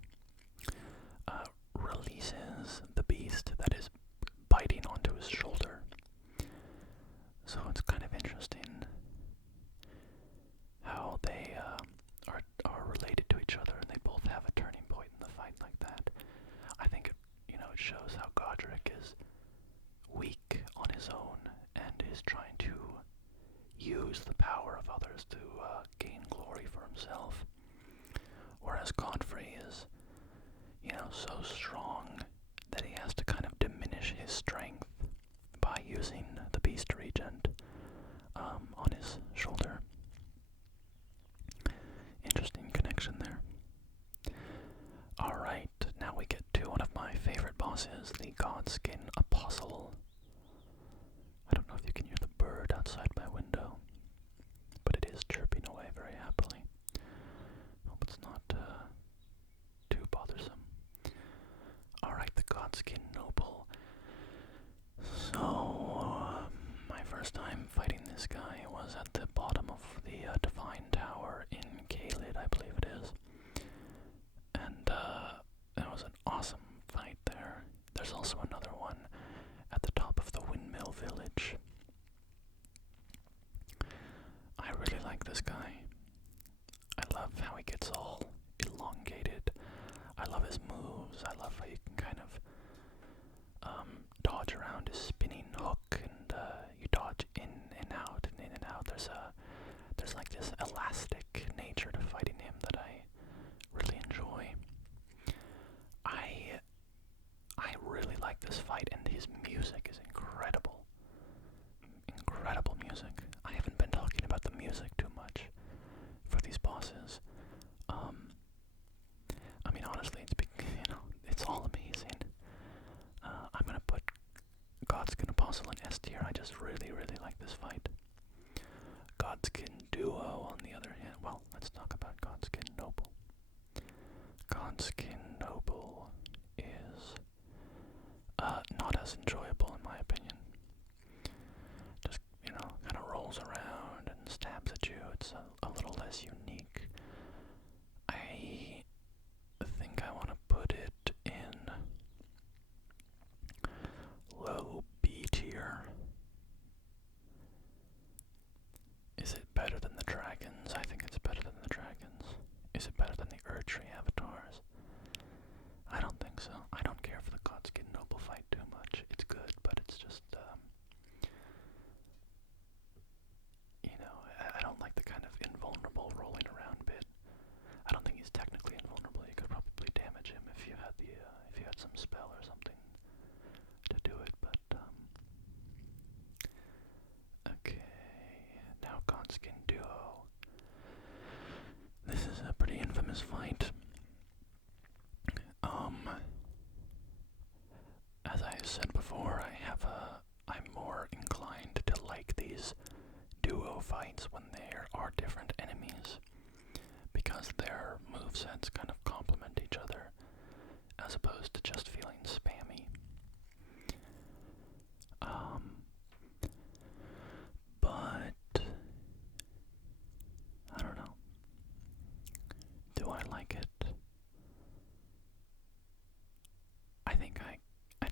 releases the beast that is biting onto his shoulder. So it's kind of interesting how they are related to each other, and they both have a turning point in the fight like that. I think it shows how Godric is weak on his own and is trying to use the power of others to gain glory for himself, whereas Godfrey is so strong that he has to kind of diminish his strength by using the beast regent on his shoulder. boss is the Godskin Apostle. I don't know if you can hear the bird outside my window, but it is chirping away very happily. Hope it's not too bothersome. Alright, the Godskin Noble. So, my first time fighting this guy was at the bottom of the Divine Tower in Caelid, I believe it is. And it was an awesome fight there. There's also another one at the top of the Windmill Village. I really like this guy. I love how he gets all elongated. I love his moves. I love how you can kind of dodge around his spinning hook, and you dodge in and out and in and out. There's like this elastic nature to fighting him that I really enjoy. I really like this fight, and his music is incredible. Incredible music. I haven't been talking about the music too much for these bosses. I mean, honestly, it's all amazing. I'm gonna put Godskin Apostle in S tier. I just really, really like this fight. Godskin Duo, on the other hand, well, let's talk about Godskin Noble. Godskin Noble is not as enjoyable in my opinion. Just, kind of rolls around and stabs at you. It's a little less unique. I think I want to put it in low B tier. Is it better than the dragons? I think it's better than the dragons. Is it better than the Erdtree avatars? I don't think so. I don't care for the Godskin Noble fight too much. It's good, but it's just, I don't like the kind of invulnerable rolling around bit. I don't think he's technically invulnerable. You could probably damage him if you had if you had some spell or something to do it, but, okay. Now Godskin Duo. This is a pretty infamous fight. As I said before, I'm more inclined to like these duo fights when there are different enemies, because their movesets kind of complement each other, as opposed to just feeling spammy. But I don't know. Do I like it? I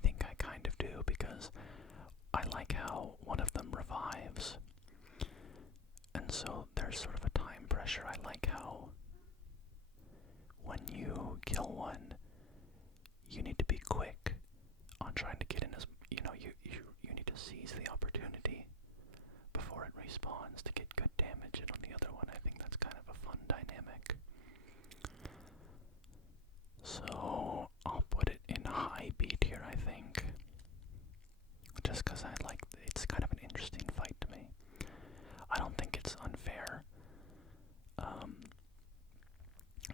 think I kind of do, because I like how one of them revives. And so there's sort of a time pressure. I like how when you kill one, you need to be quick on trying to get in as, you need to seize the opportunity before it respawns to get good damage. And on the other one, I think that's kind of a fun dynamic. So I'll put it in high B tier, I think. Just because it's kind of an interesting fight to me. I don't think it's unfair.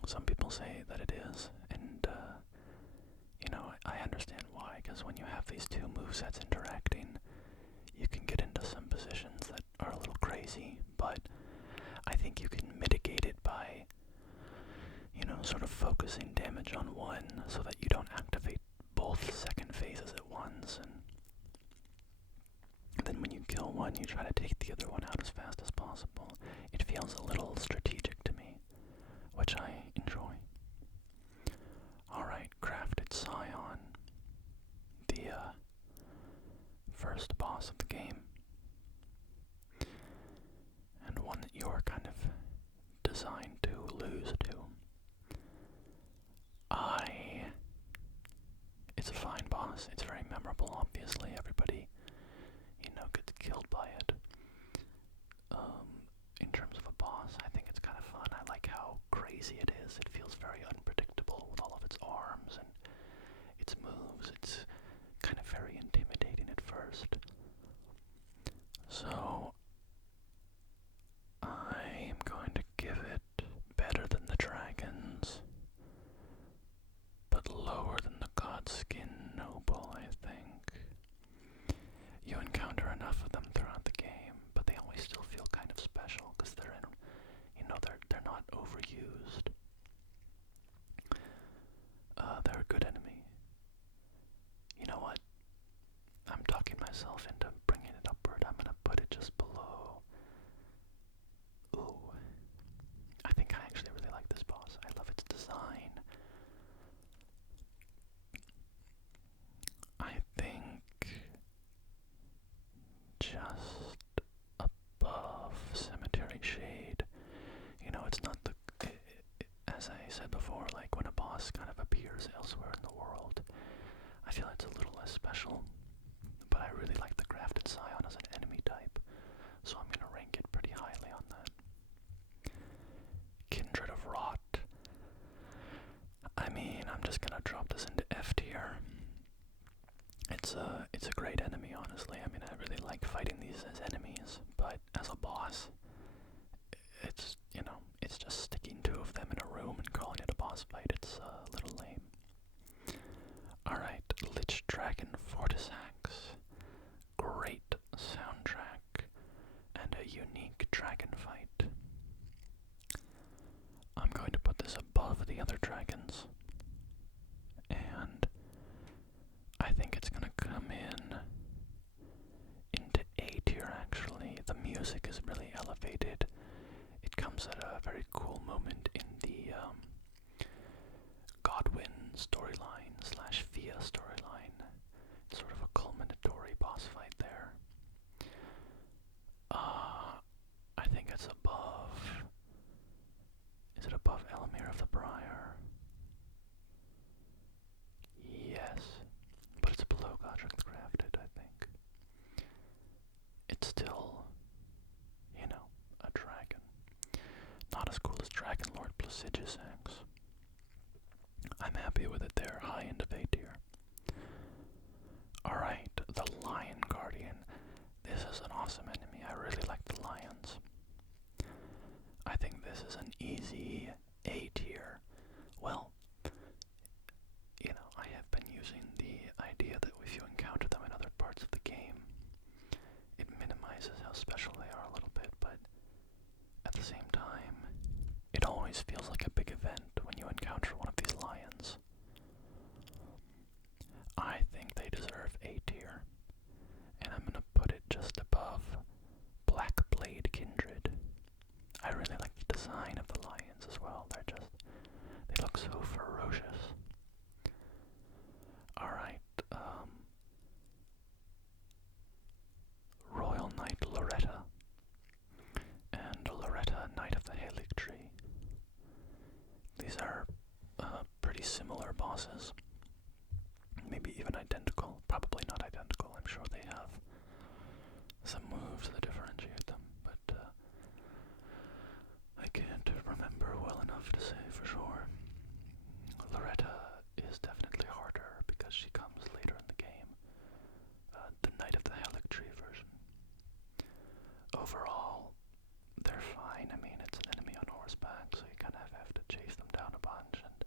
Some people say that it is, and I understand why, because when you have these two movesets interacting, you can get into some positions that are a little crazy, but I think you can mitigate it by, sort of focusing damage on one so that you don't activate both second phases at once, and then when you kill one, you try to take the other one out as fast as possible. It feels a little strategic to me, which I enjoy. Alright, Crafted Scion, the first boss of the game, and one that you're kind of designed to lose to. It's a fine boss. It's very memorable, obviously. Everybody, gets killed by it. In terms of a boss, I think it's kind of fun. I like how crazy it is. It feels very unpredictable with all of its arms and its moves. It's kind of very intimidating at first. So, I am going to give it better than the dragons, but lower than the Godskin Noble. myself into bringing it upward, I'm gonna put it just below. Ooh. I think I actually really like this boss. I love its design. I think just above Cemetery Shade. You know, it's not the... as I said before, like when a boss kind of appears elsewhere in the world, I feel it's a little less special. But I really like the Crafted Scion as an enemy type, so I'm gonna rank it pretty highly on that. Kindred of Rot. I mean, I'm just gonna drop this into F tier. It's a great enemy, honestly. I mean, I really like fighting these as enemies, but as a boss, it's, you know, it's just sticking two of them in a room and calling it a boss fight. It's a little lame. Alright, Lich Dragon Fortisax. Great soundtrack and a unique dragon fight. I'm going to put this above the other dragons, and I think it's going to come into A tier actually. The music is really elevated. It comes at a very cool moment in the Godwyn storyline / Fia storyline. It's sort of a culminatory boss fight there. I think it's above... Is it above Elamir of the Briar? Yes. But it's below Godric the Crafted, I think. It's still, you know, a dragon. Not as cool as Dragon Lord Placidusax. I'm happy with it there, high end of A tier. Alright, the Lion Guardian. This is an awesome enemy. I really like the lions. I think this is an easy A tier. Well, you know, I have been using the idea that if you encounter them in other parts of the game, it minimizes how special they are a little bit, but at the same time, it always feels like a big event when you encounter one of these lions. I think they deserve A tier, and I'm gonna put it just above Black Blade Kindred. I really like the design of the lions as well. They look so ferocious. Alright, Royal Knight Loretta and Loretta, Knight of the Erdtree. These are pretty similar bosses. Maybe even identical. Probably not identical. I'm sure they have some moves that differentiate them, but I can't remember well enough to say for sure. Loretta is definitely harder because she comes later in the game. The Knight of the Erdtree version. Overall, they're fine. I mean, it's an enemy on horseback, so you kind of have to chase them down a bunch, and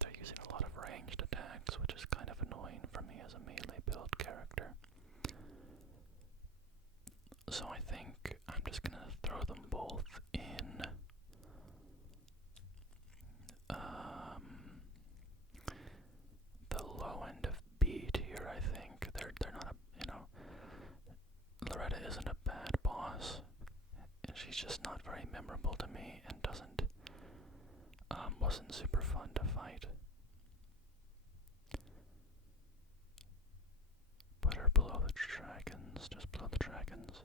they're using a lot of ranged attacks, which is kind of annoying for me as a melee build character. So I think I'm just gonna throw them both in the low end of B tier. I think they're not Loretta isn't a bad boss, and she's just not very memorable to me, and wasn't super fun to fight. Put her below the dragons, just below the dragons.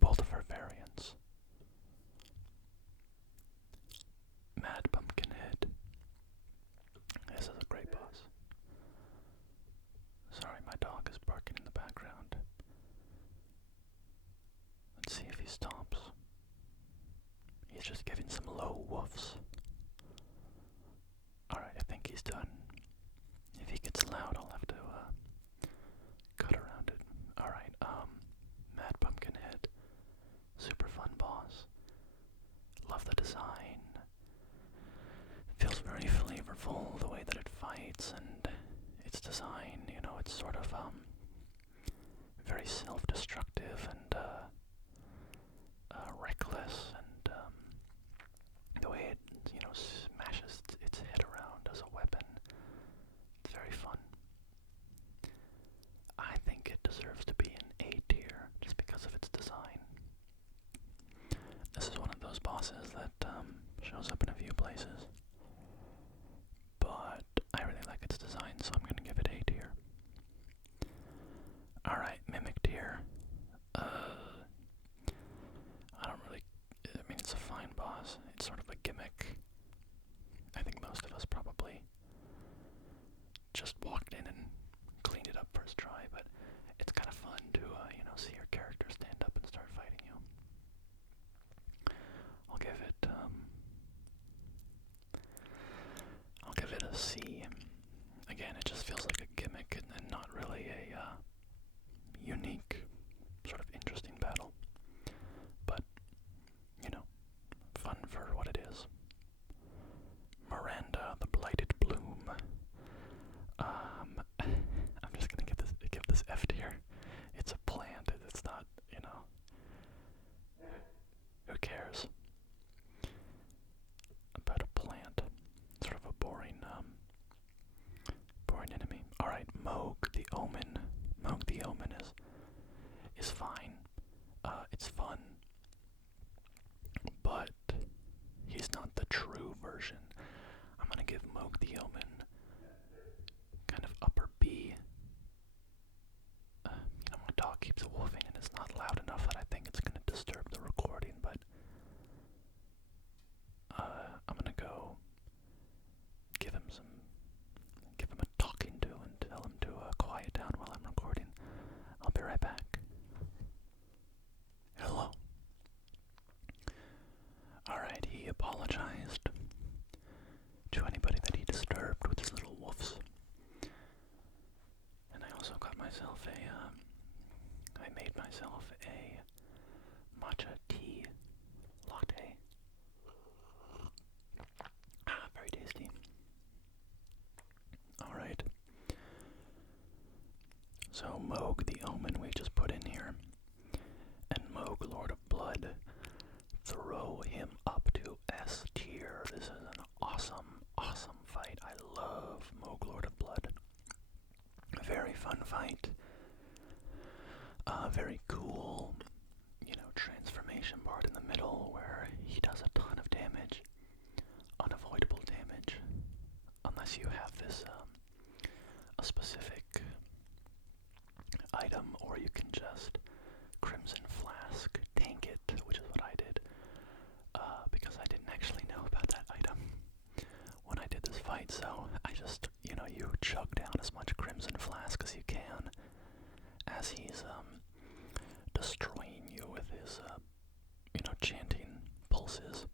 Both of her variants. Mad Pumpkinhead. This is a great boss. Sorry, my dog is barking in the background. Let's see if he stops. He's just giving some low woofs. Alright, I think he's done. If he gets loud, I'll have to cut around it. Alright, Mad Pumpkinhead. Super fun boss. Love the design. It feels very flavorful, the way that it fights, and its design, you know, it's sort of very self-destructive and reckless, and the way it, you know, smashes its head around as a weapon. It's very fun. I think it deserves to be an bosses that shows up in a few places. But I really like its design, so I'm gonna give it A tier. Alright, Mimic tier. I mean, it's a fine boss. It's sort of a gimmick. I think most of us probably just walked in and cleaned it up first try, but it's kind of fun to, see your character stand up and start fighting you. I'll give it a C. Again, it just feels like a gimmick and not really a unique, sort of interesting battle. But, fun for what it is. Miranda, the Blighted Bloom. I'm just gonna give this F tier. It's a plant. It's not, who cares about a plant? Sort of a boring enemy. Alright, Moog the Omen. Moog the Omen is fine. It's fun. But he's not the true version. I'm gonna give Moog the Omen kind of upper B. My dog keeps woofing and it's not loud enough that I think it's gonna disturb the recording, but I'm gonna go give him a talking to and tell him to quiet down while I'm recording. I'll be right back. Hello. Alright, he apologized to anybody that he disturbed with his little woofs. And I also got myself I made myself a matcha tea latte. Very tasty. Alright. So Moog the Omen we just put in here. And Moog Lord of Blood, throw him up to S tier. This is an awesome, awesome fight. I love Moog Lord of Blood. A very fun fight. Very cool, transformation part in the middle where he does a ton of damage. Unavoidable damage. Unless you have this, a specific item, or you can just Crimson Flask tank it, which is what I did. Because I didn't actually know about that item when I did this fight, so I just, you chug down as much Crimson Flask as you can as he's, destroying you with his, chanting pulses.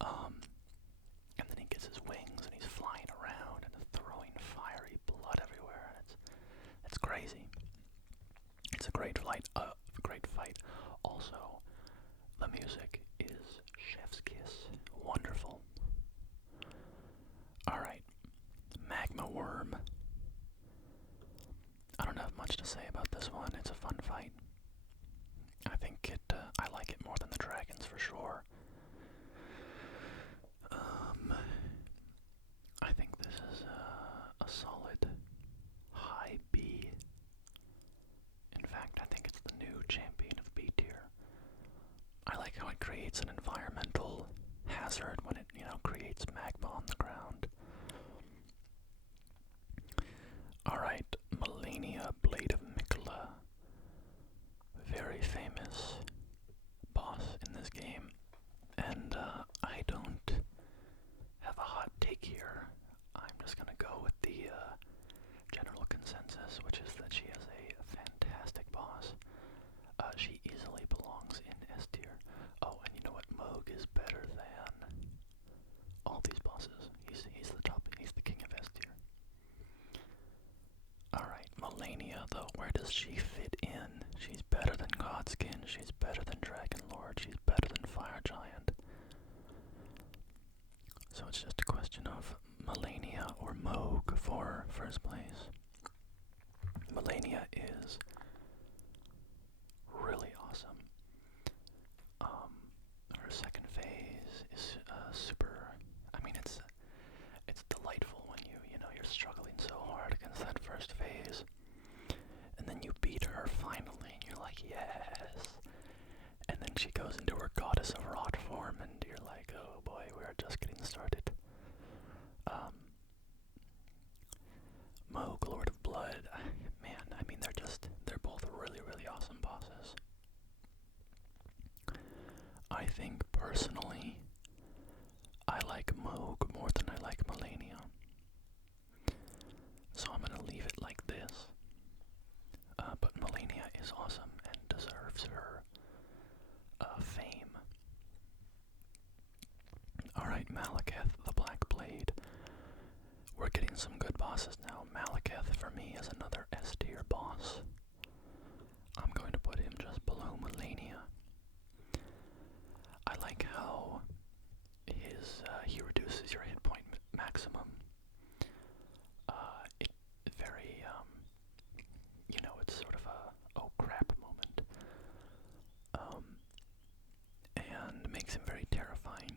And then he gets his wings and he's flying around and throwing fiery blood everywhere, and it's crazy. It's a great fight. Also, the music is chef's kiss. Wonderful. Alright. Magma Worm. I don't have much to say about this one. It's a fun fight. I like it more than the dragons for sure. I think this is a solid high B. In fact, I think it's the new champion of B tier. I like how it creates an environmental hazard when it, creates magma on the ground. Alright, Melania, Blade of Mikola. Very famous boss in this game. And I don't have a hot take here. I'm just gonna go with the general consensus, which is that she is a fantastic boss. She easily belongs in S tier. Oh, and you know what? Moog is better than all these bosses. He's the top. He's the king of S tier. Alright, Melania, though, where does she fit in? She's better than Godskin. She's better than Dragon Lord. She's better than Fire Giant. So it's just a question of Melania or Moog for first place. Melania is really awesome. Her second phase is super. I mean, it's delightful when you're struggling so hard against that first phase, and then you beat her finally, and you're like, yes. And then she goes into her Goddess of Rot think personally, I like Moog more than I like Melania. So I'm gonna leave it like this. But Melania is awesome and deserves her fame. Alright, Malekith, the Black Blade. We're getting some good bosses now. Malekith, for me, is another S tier boss. I'm going to put him just below Melania. I like how he reduces your hit point maximum. It's sort of a oh crap moment. And makes him very terrifying.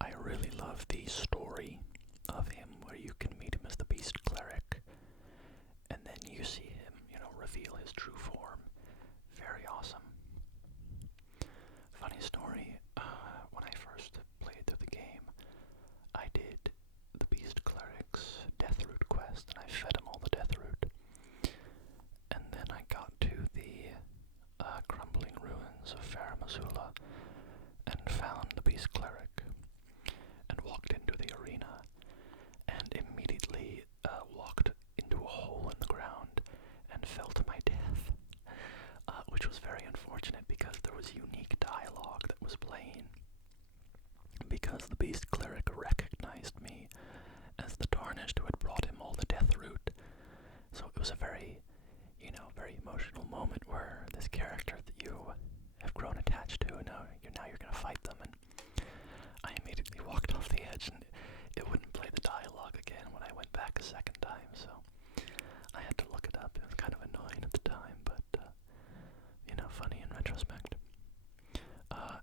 I really love the story of him where you can meet him as the Beast Cleric and then you see him, reveal his true form. Very awesome. Funny story, when I first played through the game, I did the Beast Cleric's Deathroot quest, and I fed him all the Deathroot. And then I got to the crumbling ruins of Farum Azula and found the Beast Cleric, and walked into the arena, and immediately walked into a hole in the ground and fell to my death, which was very unfortunate because there was unique dialogue that was playing. Because the Beast Cleric recognized me as the Tarnished who had brought him all the Deathroot. So it was a very, very emotional moment where this character that you have grown attached to, and now you're going to fight them, and I immediately walked off the edge, and it wouldn't play the dialogue again when I went back a second time, so I had to look it up. It was kind of annoying at the time, but, funny in retrospect.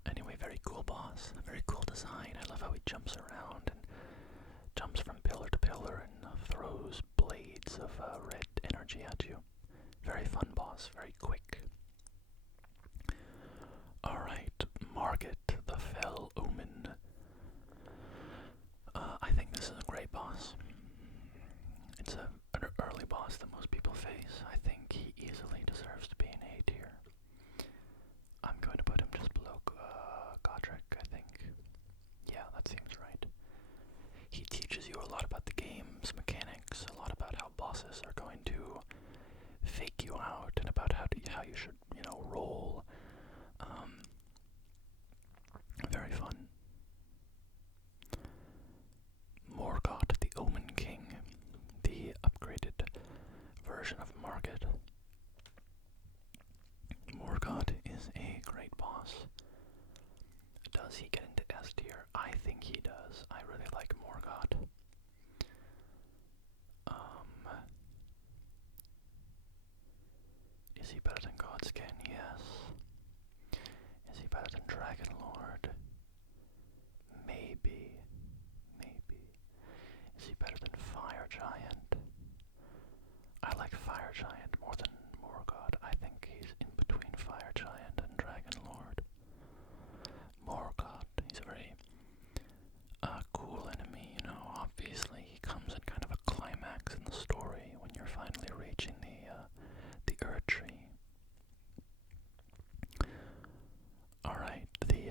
Anyway, very cool boss, very cool design. I love how he jumps around and jumps from pillar to pillar and throws blades of red energy at you. Very fun boss, very quick. Alright, Margit, the Fell Omen. I think this is a great boss. It's an early boss that most people face. I think he easily deserves to be an A tier. I'm going to put him just below Godric, I think. Yeah, that seems right. He teaches you a lot about the game's mechanics, a lot about how bosses are going to fake you out, and about how you should, roll. Very fun. Morgoth, the Omen King, the upgraded version of Margit. Morgoth is a great boss. Does he get into S tier? I think he does. I really like Morgoth. Is he better than Godskin? Yes. Is he better than Dragon Lord? Maybe. Is he better than Fire Giant? I like Fire Giant more than Morgoth. I think he's in between Fire Giant and Dragon Lord. Morgoth, he's a very cool enemy, obviously he comes at kind of a climax in the story when you're finally reaching the Erdtree. Alright, the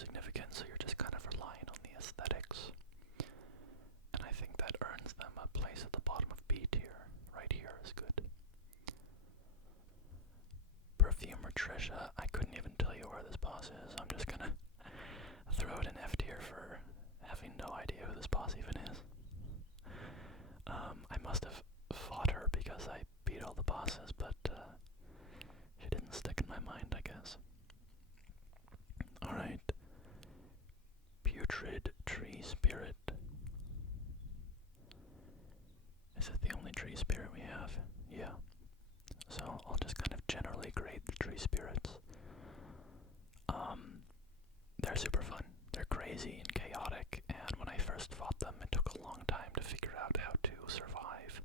significant, so you're just kind of relying on the aesthetics. And I think that earns them a place at the bottom of B tier. Right here is good. Perfumer Trisha, I couldn't even tell you where this boss is. I'm just gonna throw it in F tier for having no idea who this boss even is. I must have fought her because I beat all the bosses, but she didn't stick in my mind, I guess. Alright. Putrid Tree Spirit. Is it the only tree spirit we have? Yeah. So I'll just kind of generally grade the tree spirits. They're super fun. They're crazy and chaotic, and when I first fought them, it took a long time to figure out how to survive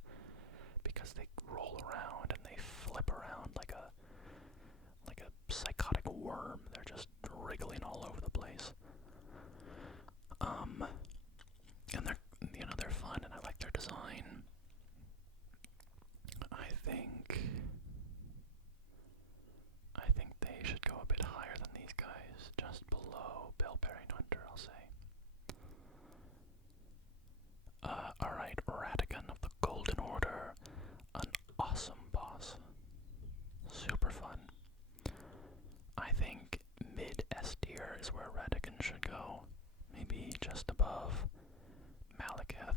because they roll around and they flip around like a psychotic worm. They're just wriggling all over the place. And they're fun, and I like their design. I think they should go a bit higher than these guys, just below Bellbearing Hunter, I'll say. Alright, Ratigan of the Golden Order. An awesome boss. Super fun. I think mid-S tier is where Ratigan should go. Maybe just above Malekith.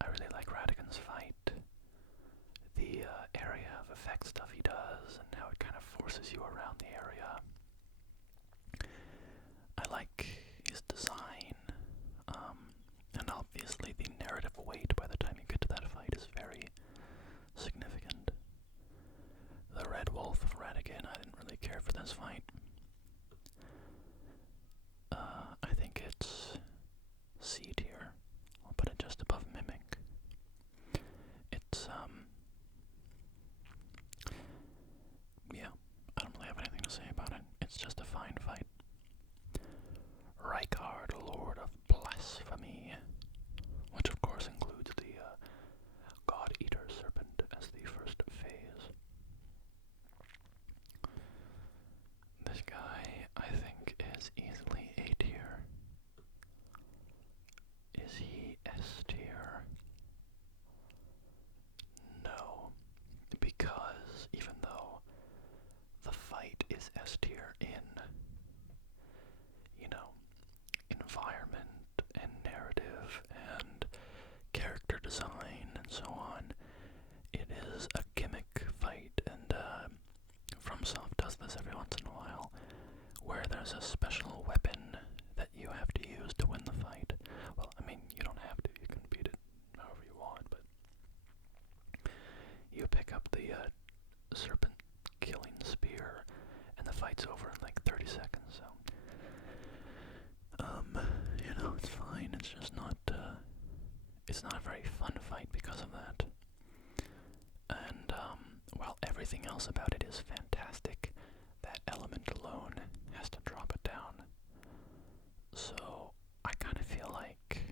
I really like Ratigan's fight. The area of effect stuff he does, and how it kind of forces you around the area. I like his design, and obviously the narrative weight by the time you get to that fight is very significant. The Red Wolf of Ratigan, I didn't really care for this fight. I think it's C tier. I'll put it just above Mimic. It's, yeah, I don't really have anything to say about it. It's just a fine fight. Rykard, Lord of Blasphemy, which of course includes the God Eater Serpent as the first phase. This guy, I think, is easily A tier. Is he S tier? No, because even though the fight is S tier in, environment and narrative and character design and so on, it is a gimmick fight, and FromSoft does this every once in a while, where there's a special weapon that you have to use to win the fight. Well, I mean, you don't have to, you can beat it however you want, but you pick up the serpent killing spear, and the fight's over in like 30 seconds, so it's fine. It's just not it's not a very fun fight because of that. And while everything else about it is fantastic, that element alone has to drop it down. So I kind of feel like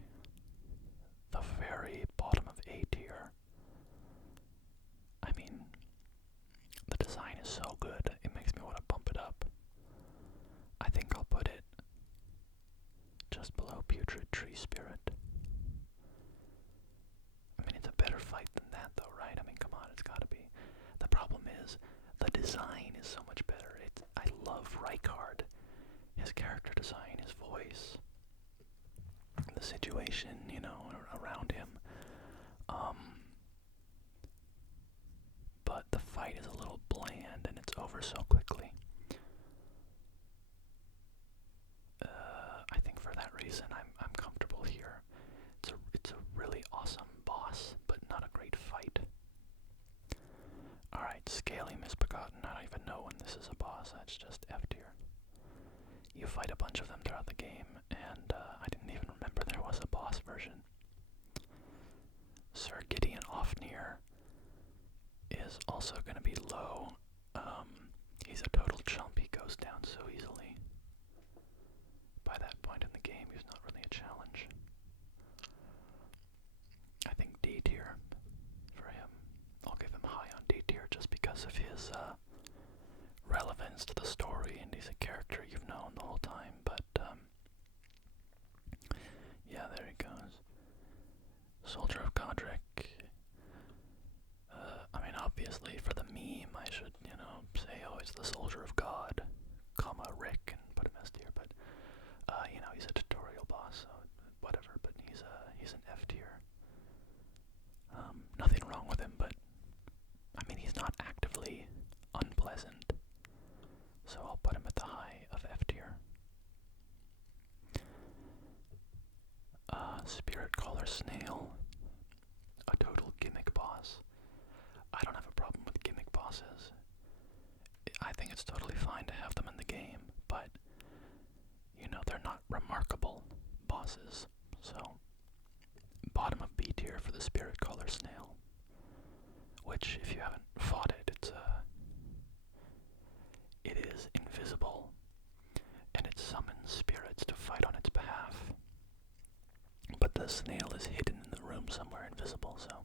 the very bottom of A tier. I mean, the design is so good, it makes me want to bump it up. I think I'll put it just below Putrid Tree Spirit. I mean, it's a better fight than that, though, right? I mean, come on, it's gotta be. The problem is, the design is so much better. I love Rykard. His character design, his voice, the situation, around him. But the fight is a little bland, and it's over so quickly. I think for that reason, I'm comfortable here. It's a really awesome boss, but not a great fight. Alright, Scaly Misbegotten. I don't even know when this is a boss. That's just F tier. You fight a bunch of them throughout the game, and I didn't even remember there was a boss version. Sir Gideon Ofnir is also going to be low. He's a total chump. He goes down so easily. By that point in the game, he's not really a challenge. I think D tier for him. I'll give him high on D tier just because of his relevance to the story, and he's a character you've known the whole time. Soldier of Godric. I mean, obviously, for the meme, I should, say, oh, he's the Soldier of God, comma, Rick, and put him S tier, but, he's a tutorial boss, so whatever, but he's an F tier. Nothing wrong with him, but, I mean, he's not actively unpleasant, so I'll put him at the high of F tier. Spirit Caller Snail, a total gimmick boss. I don't have a problem with gimmick bosses. I think it's totally fine to have them in the game, but, they're not remarkable bosses, so bottom of B tier for the Spirit Caller Snail, which, if you haven't fought it, it is invisible, and it summons spirits to fight on its behalf. But the snail is hidden in the room somewhere, invisible, so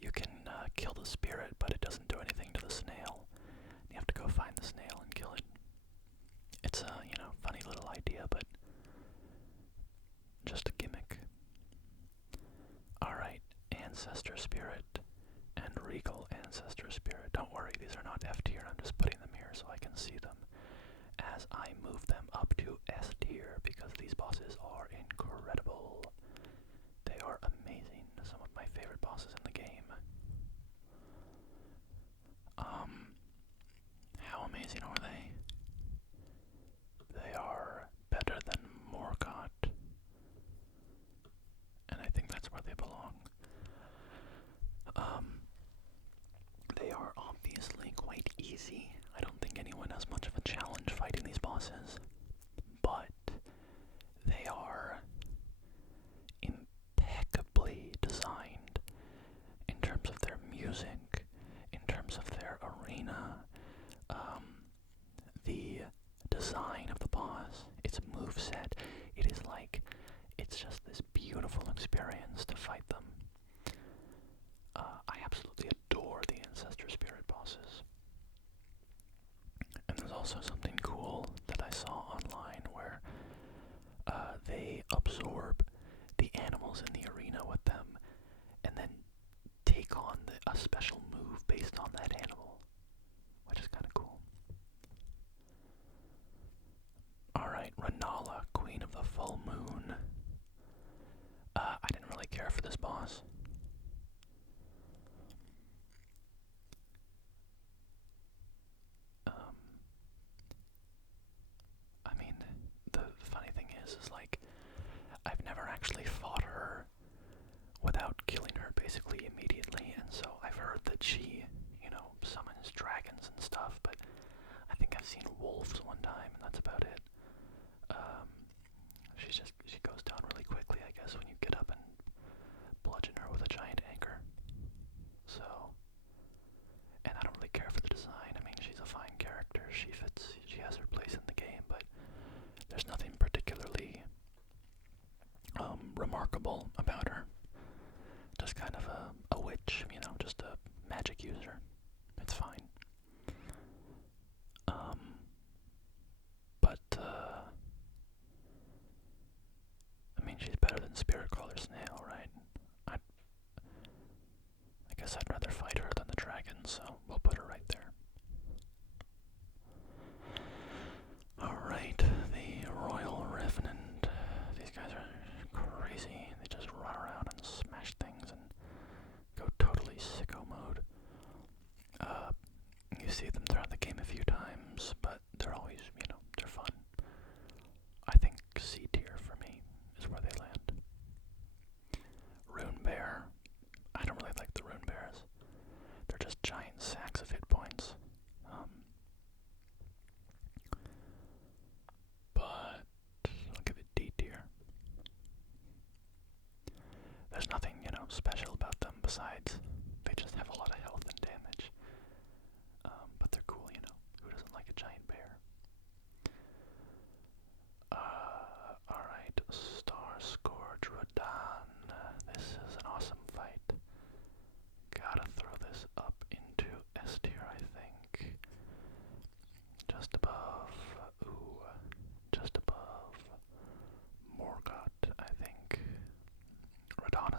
you can kill the spirit, but it doesn't do anything to the snail. You have to go find the snail and kill it. It's a, funny little idea, but just a gimmick. Alright, Ancestor Spirit and Regal Ancestor Spirit. Don't worry, these are not F tier, I'm just putting them here so I can see them as I move them up to S tier, because these bosses are incredible. They are amazing. Some of my favorite bosses in the game. How amazing are they? They are better than Morgott, and I think that's where they belong. They are obviously quite easy. I don't think anyone has much of a challenge fighting these bosses, but they are impeccably designed in terms of their music, in terms of their arena, the design of the boss, its moveset. It's just this beautiful experience to fight them. I absolutely adore the Ancestor Spirit bosses. And there's also something cool that I saw online where they absorb the animals in the arena with them and then take on a special move based on that animal, which is kind of cool. Alright, Renala, Queen of the Full Moon. I didn't really care for this boss. I mean, the funny thing is I've never actually fought her without killing her basically immediately, and so I've heard that she, summons dragons and stuff, but I think I've seen wolves one time, and that's about it. She goes down really quickly, I guess, when you get up and bludgeon her with a giant anchor. So, and I don't really care for the design. I mean, she's a fine character. She has her place in the game, but there's nothing particularly remarkable about her. Just kind of a witch, just a magic user. It's fine. But I mean, she's better than Spirit Caller Snail, right? I guess I'd rather fight her than the dragon, so we'll put her right there. Alright, the Royal Revenant. These guys are crazy. They just run around and smash things and go totally sicko mode. You see them throughout the game a few times, but they're always, they're fun. I think C tier for me is where they land. Rune Bear. I don't really like the Rune Bears. They're just giant sacks of hit points. But I'll give it D tier. There's nothing, special about them besides they just have a lot of health and damage. But they're cool, Who doesn't like a giant bear? Alright, Star Scourge Radahn. This is an awesome fight. Gotta throw this up into S tier, I think. Just above Morgott, I think. Radahn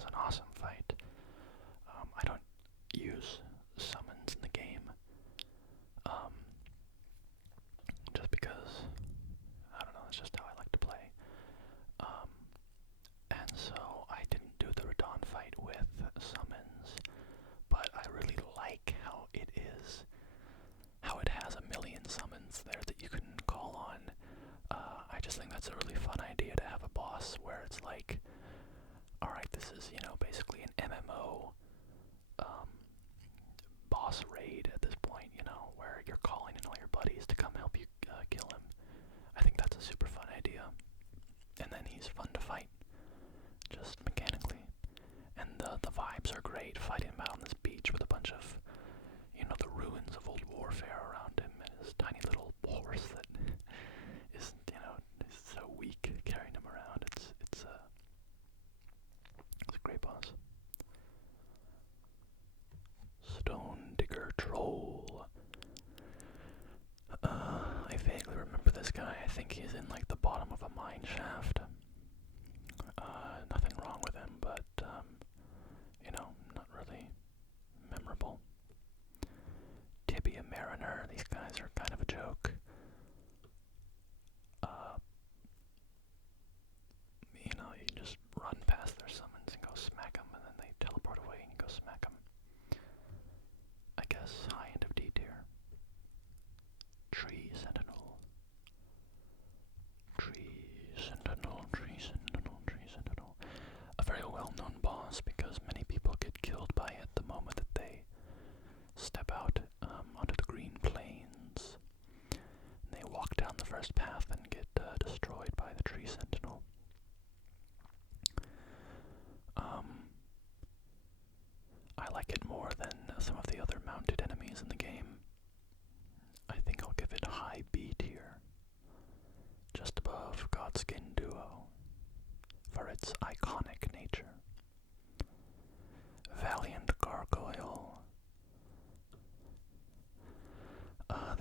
it's a really fun idea to have a boss where it's like, alright, this is, basically an MMO boss raid at this point, where you're calling in all your buddies to come help you kill him. I think that's a super fun idea. And then he's fun to fight, just mechanically. And the vibes are great, fighting him out on this beach with a bunch of, the ruins of old warfare around him, and his tiny little horse that is, is so weak, carrying him around. It's a great boss. Stone Digger Troll. I vaguely remember this guy. I think he's in like the bottom of a mine shaft. Nothing wrong with him, but not really memorable. Tibia Mariner, these guys are kind of a joke. You can just run past their summons and go smack them, and then they teleport away and you go smack them. I guess high end of D tier. Tree Sentinel. Tree Sentinel, Tree Sentinel, Tree Sentinel. A very well-known boss because many people get killed by it the moment that they step out onto the green plains. And they walk down the first path and get destroyed by the Tree Sentinel. I like it more than some of the other mounted enemies in the game. I think I'll give it a high B tier, just above Godskin Duo, for its iconic nature. Valiant Gargoyle.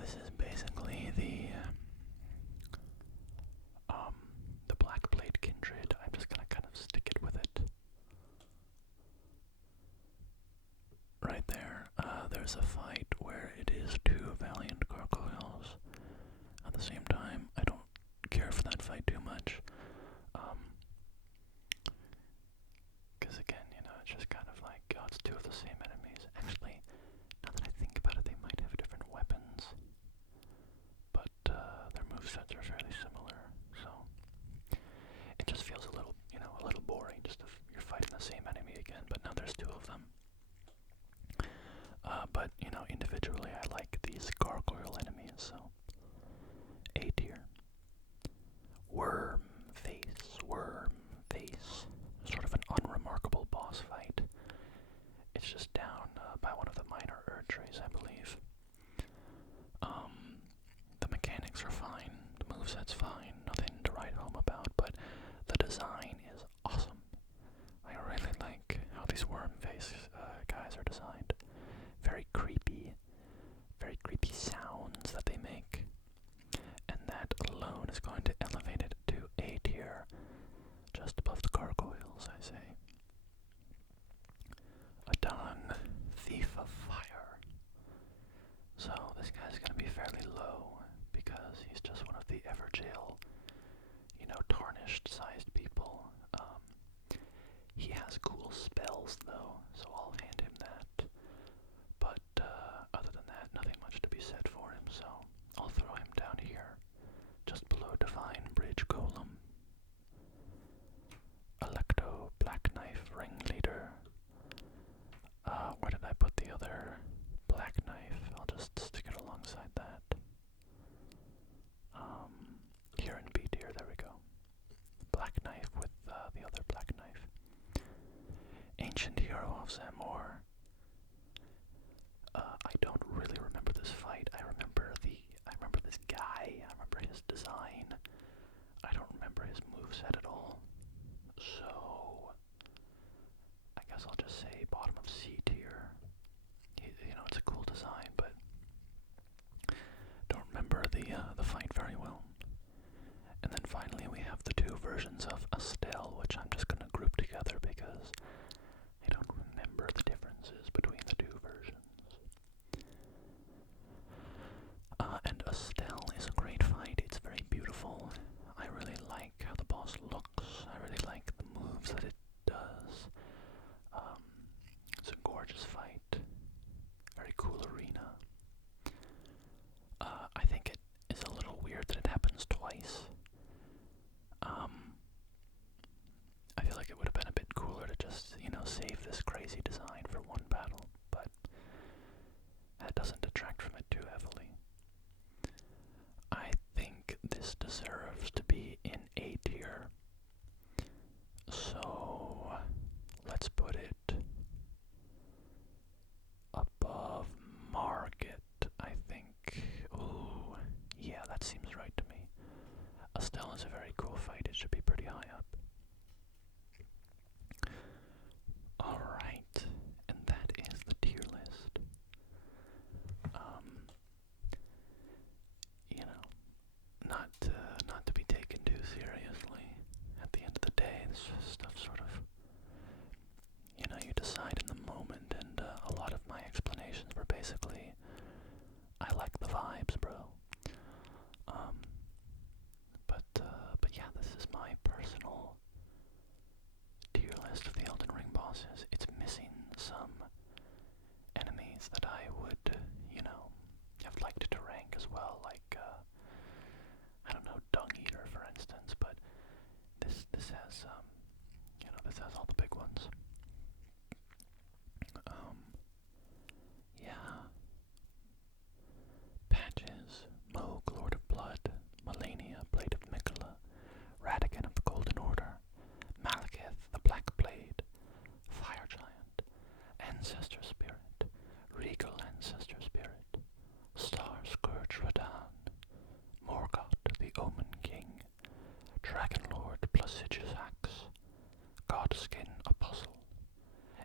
This is basically the Blackblade Kindred. I'm just gonna kind of stick it with it. Right there, there's a fight where it is two Valiant Gargoyles. At the same time, I don't care for that fight too much. Because again, it's just kind of like, oh, it's two of the same enemies. Actually, now that I think about it, they might have different weapons. But their movesets are fairly similar, so it just feels a little, a little boring. Just if you're fighting the same enemy again, but now there's two of them. But individually, I like these gargoyle enemies, so A tier. Worm Face. Sort of an unremarkable boss fight. It's just down by one of the minor Erdtrees, I believe. The mechanics are fine, the moveset's fine, nothing to write home about, but the design is awesome. I really like how these worm face guys are designed. Very creepy sounds that they make. And that alone is going to elevate it to A tier, just above the gargoyles, I say. Adon, Thief of Fire. So this guy's going to be fairly low because he's just one of the Everjail, tarnished-sized people. He has cool spells, though, so I'll hand him that. But other than that, nothing much to be said for him, so I'll throw him down here, just below Divine Bridge Golem. Electo Black Knife Ringleader. Where did I put the other Black Knife? I'll just stick it alongside that. Here in B tier, there we go. Black Knife with the other Black Knife. Ancient Hero of Zamor. I don't really remember this fight. I remember this guy. I remember his design. I don't remember his moveset at all. So I guess I'll just say bottom of C tier. It's a cool design, but don't remember the fight very well. And then finally we have the two versions of Estelle, which I'm just gonna group together because I don't remember the differences between the two versions. And Estelle is a great fight. It's very beautiful. I really like how the boss looks. I really like the moves that it does. It's a gorgeous fight. Very cool arena. I think it is a little weird that it happens twice. basically, I like the vibes, bro. But yeah, this is my personal tier list of the Elden Ring bosses. It's missing some enemies that I would, have liked to rank as well, like, I don't know, Dung Eater, for instance, but this has, this has all the big ones. Yeah. Patches, Moog, Lord of Blood, Melania, Blade of Mikola, Radagon of the Golden Order, Malekith, the Black Blade, Fire Giant, Ancestor Spirit, Regal Ancestor Spirit, Star Scourge Radahn, Morgoth, the Omen King, Dragon Lord Placiduous Axe, Godskin Apostle,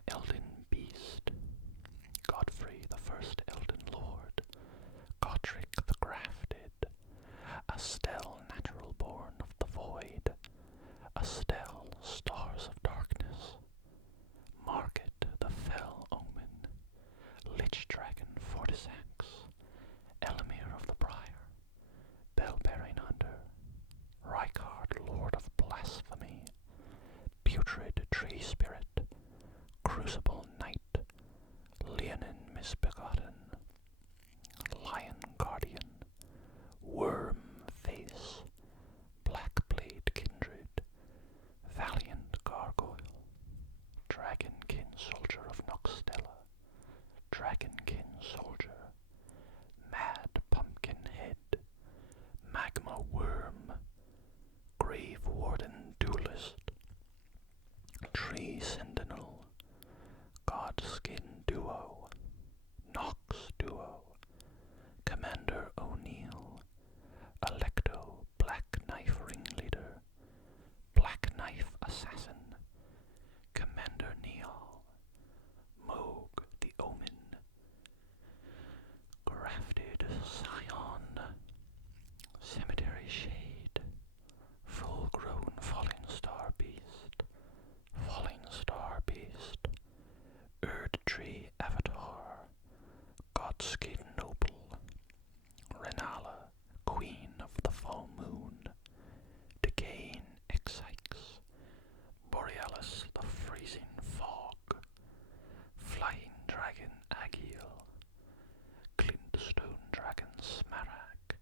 Elden Beast, Godfrey the First Elden Lord, Godric the Grafted, Astel Natural Born of the Void, Astel Stars of Darkness, Market the Fell Omen, Lich Dragon Fortisax, Elamir of the Briar, Bell-bearing Hunter, Rykard Lord of Blasphemy, Putrid Tree Spirit, Crucible Knight, Leonin Misbegotten, Lion Guardian, Worm Face, Blackblade Kindred, Valiant Gargoyle, Dragonkin Soldier of Noxtella, Dragonkin Soldier, Mad Pumpkin Head, Magma Worm, Grave Warden Duelist, Tree Sentinel, Godskin Duo, Nox Duo, Commander O'Neill, Electo Black Knife Ringleader, Black Knife Assassin, Commander Neal, Moog the Omen, Grafted Scion, Cemetery Shade, Full-grown Falling Star Beast, Erdtree Avatar, Godskin Noble, Renala, Queen of the Full Moon, Decaying Exikes, Borealis the Freezing Fog, Flying Dragon Agiel, Glintstone Dragon Smarak,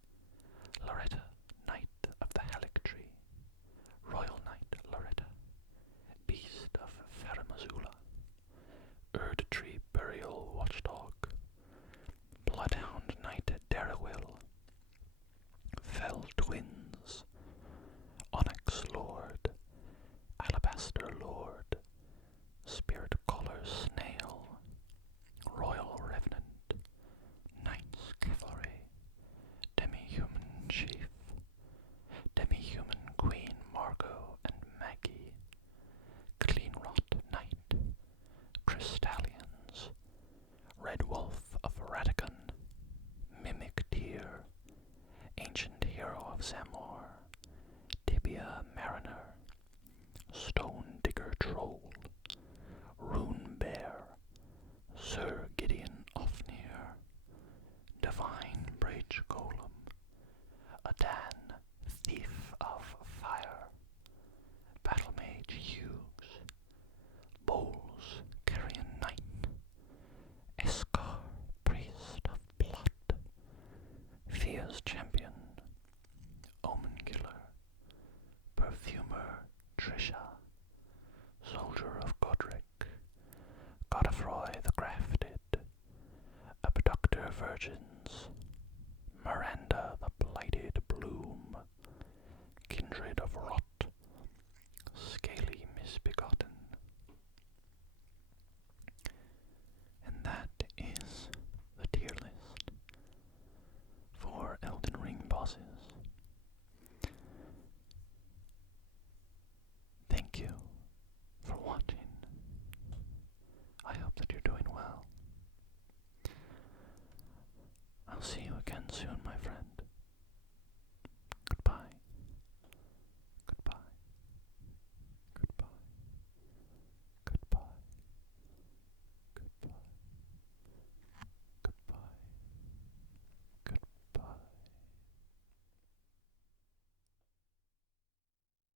Loretta, Knight of the Erdtree, Royal Knight Loretta, Beast of Faramazula, Erdtree Burial Watchdog, Bloodhound Knight Darrowil, Fell Twins, Onyx Lord, Alabaster Lord, Spirit Collar Snail, Royal Revenant, Knights Cavalry, Demi-Human Chief, Demi-Human Queen Margot and Maggie, Cleanrot Knight, Crystallians, Red Wolf of Radagon, Mimic Deer, Ancient Hero of Zamor, Tibia Mariner, Stone Digger Troll, Rune Bear, Sir Gideon Ofnir, Divine Bridge Golem, Adan, Thief of Fire, Battle Mage Hughes, Bowls, Carrion Knight, Escar, Priest of Blood, Fia's Champion, Omen Killer, Perfumer Trisha, Soldier of Godric, Godefroy the Grafted, Abductor Virgins, Miranda the Blighted Bloom, Kindred of Rot, Scaly Misbegotten. And that is the tier list for Elden Ring bosses. Thank you for watching. I hope that you're doing well. I'll see you again soon, my friends.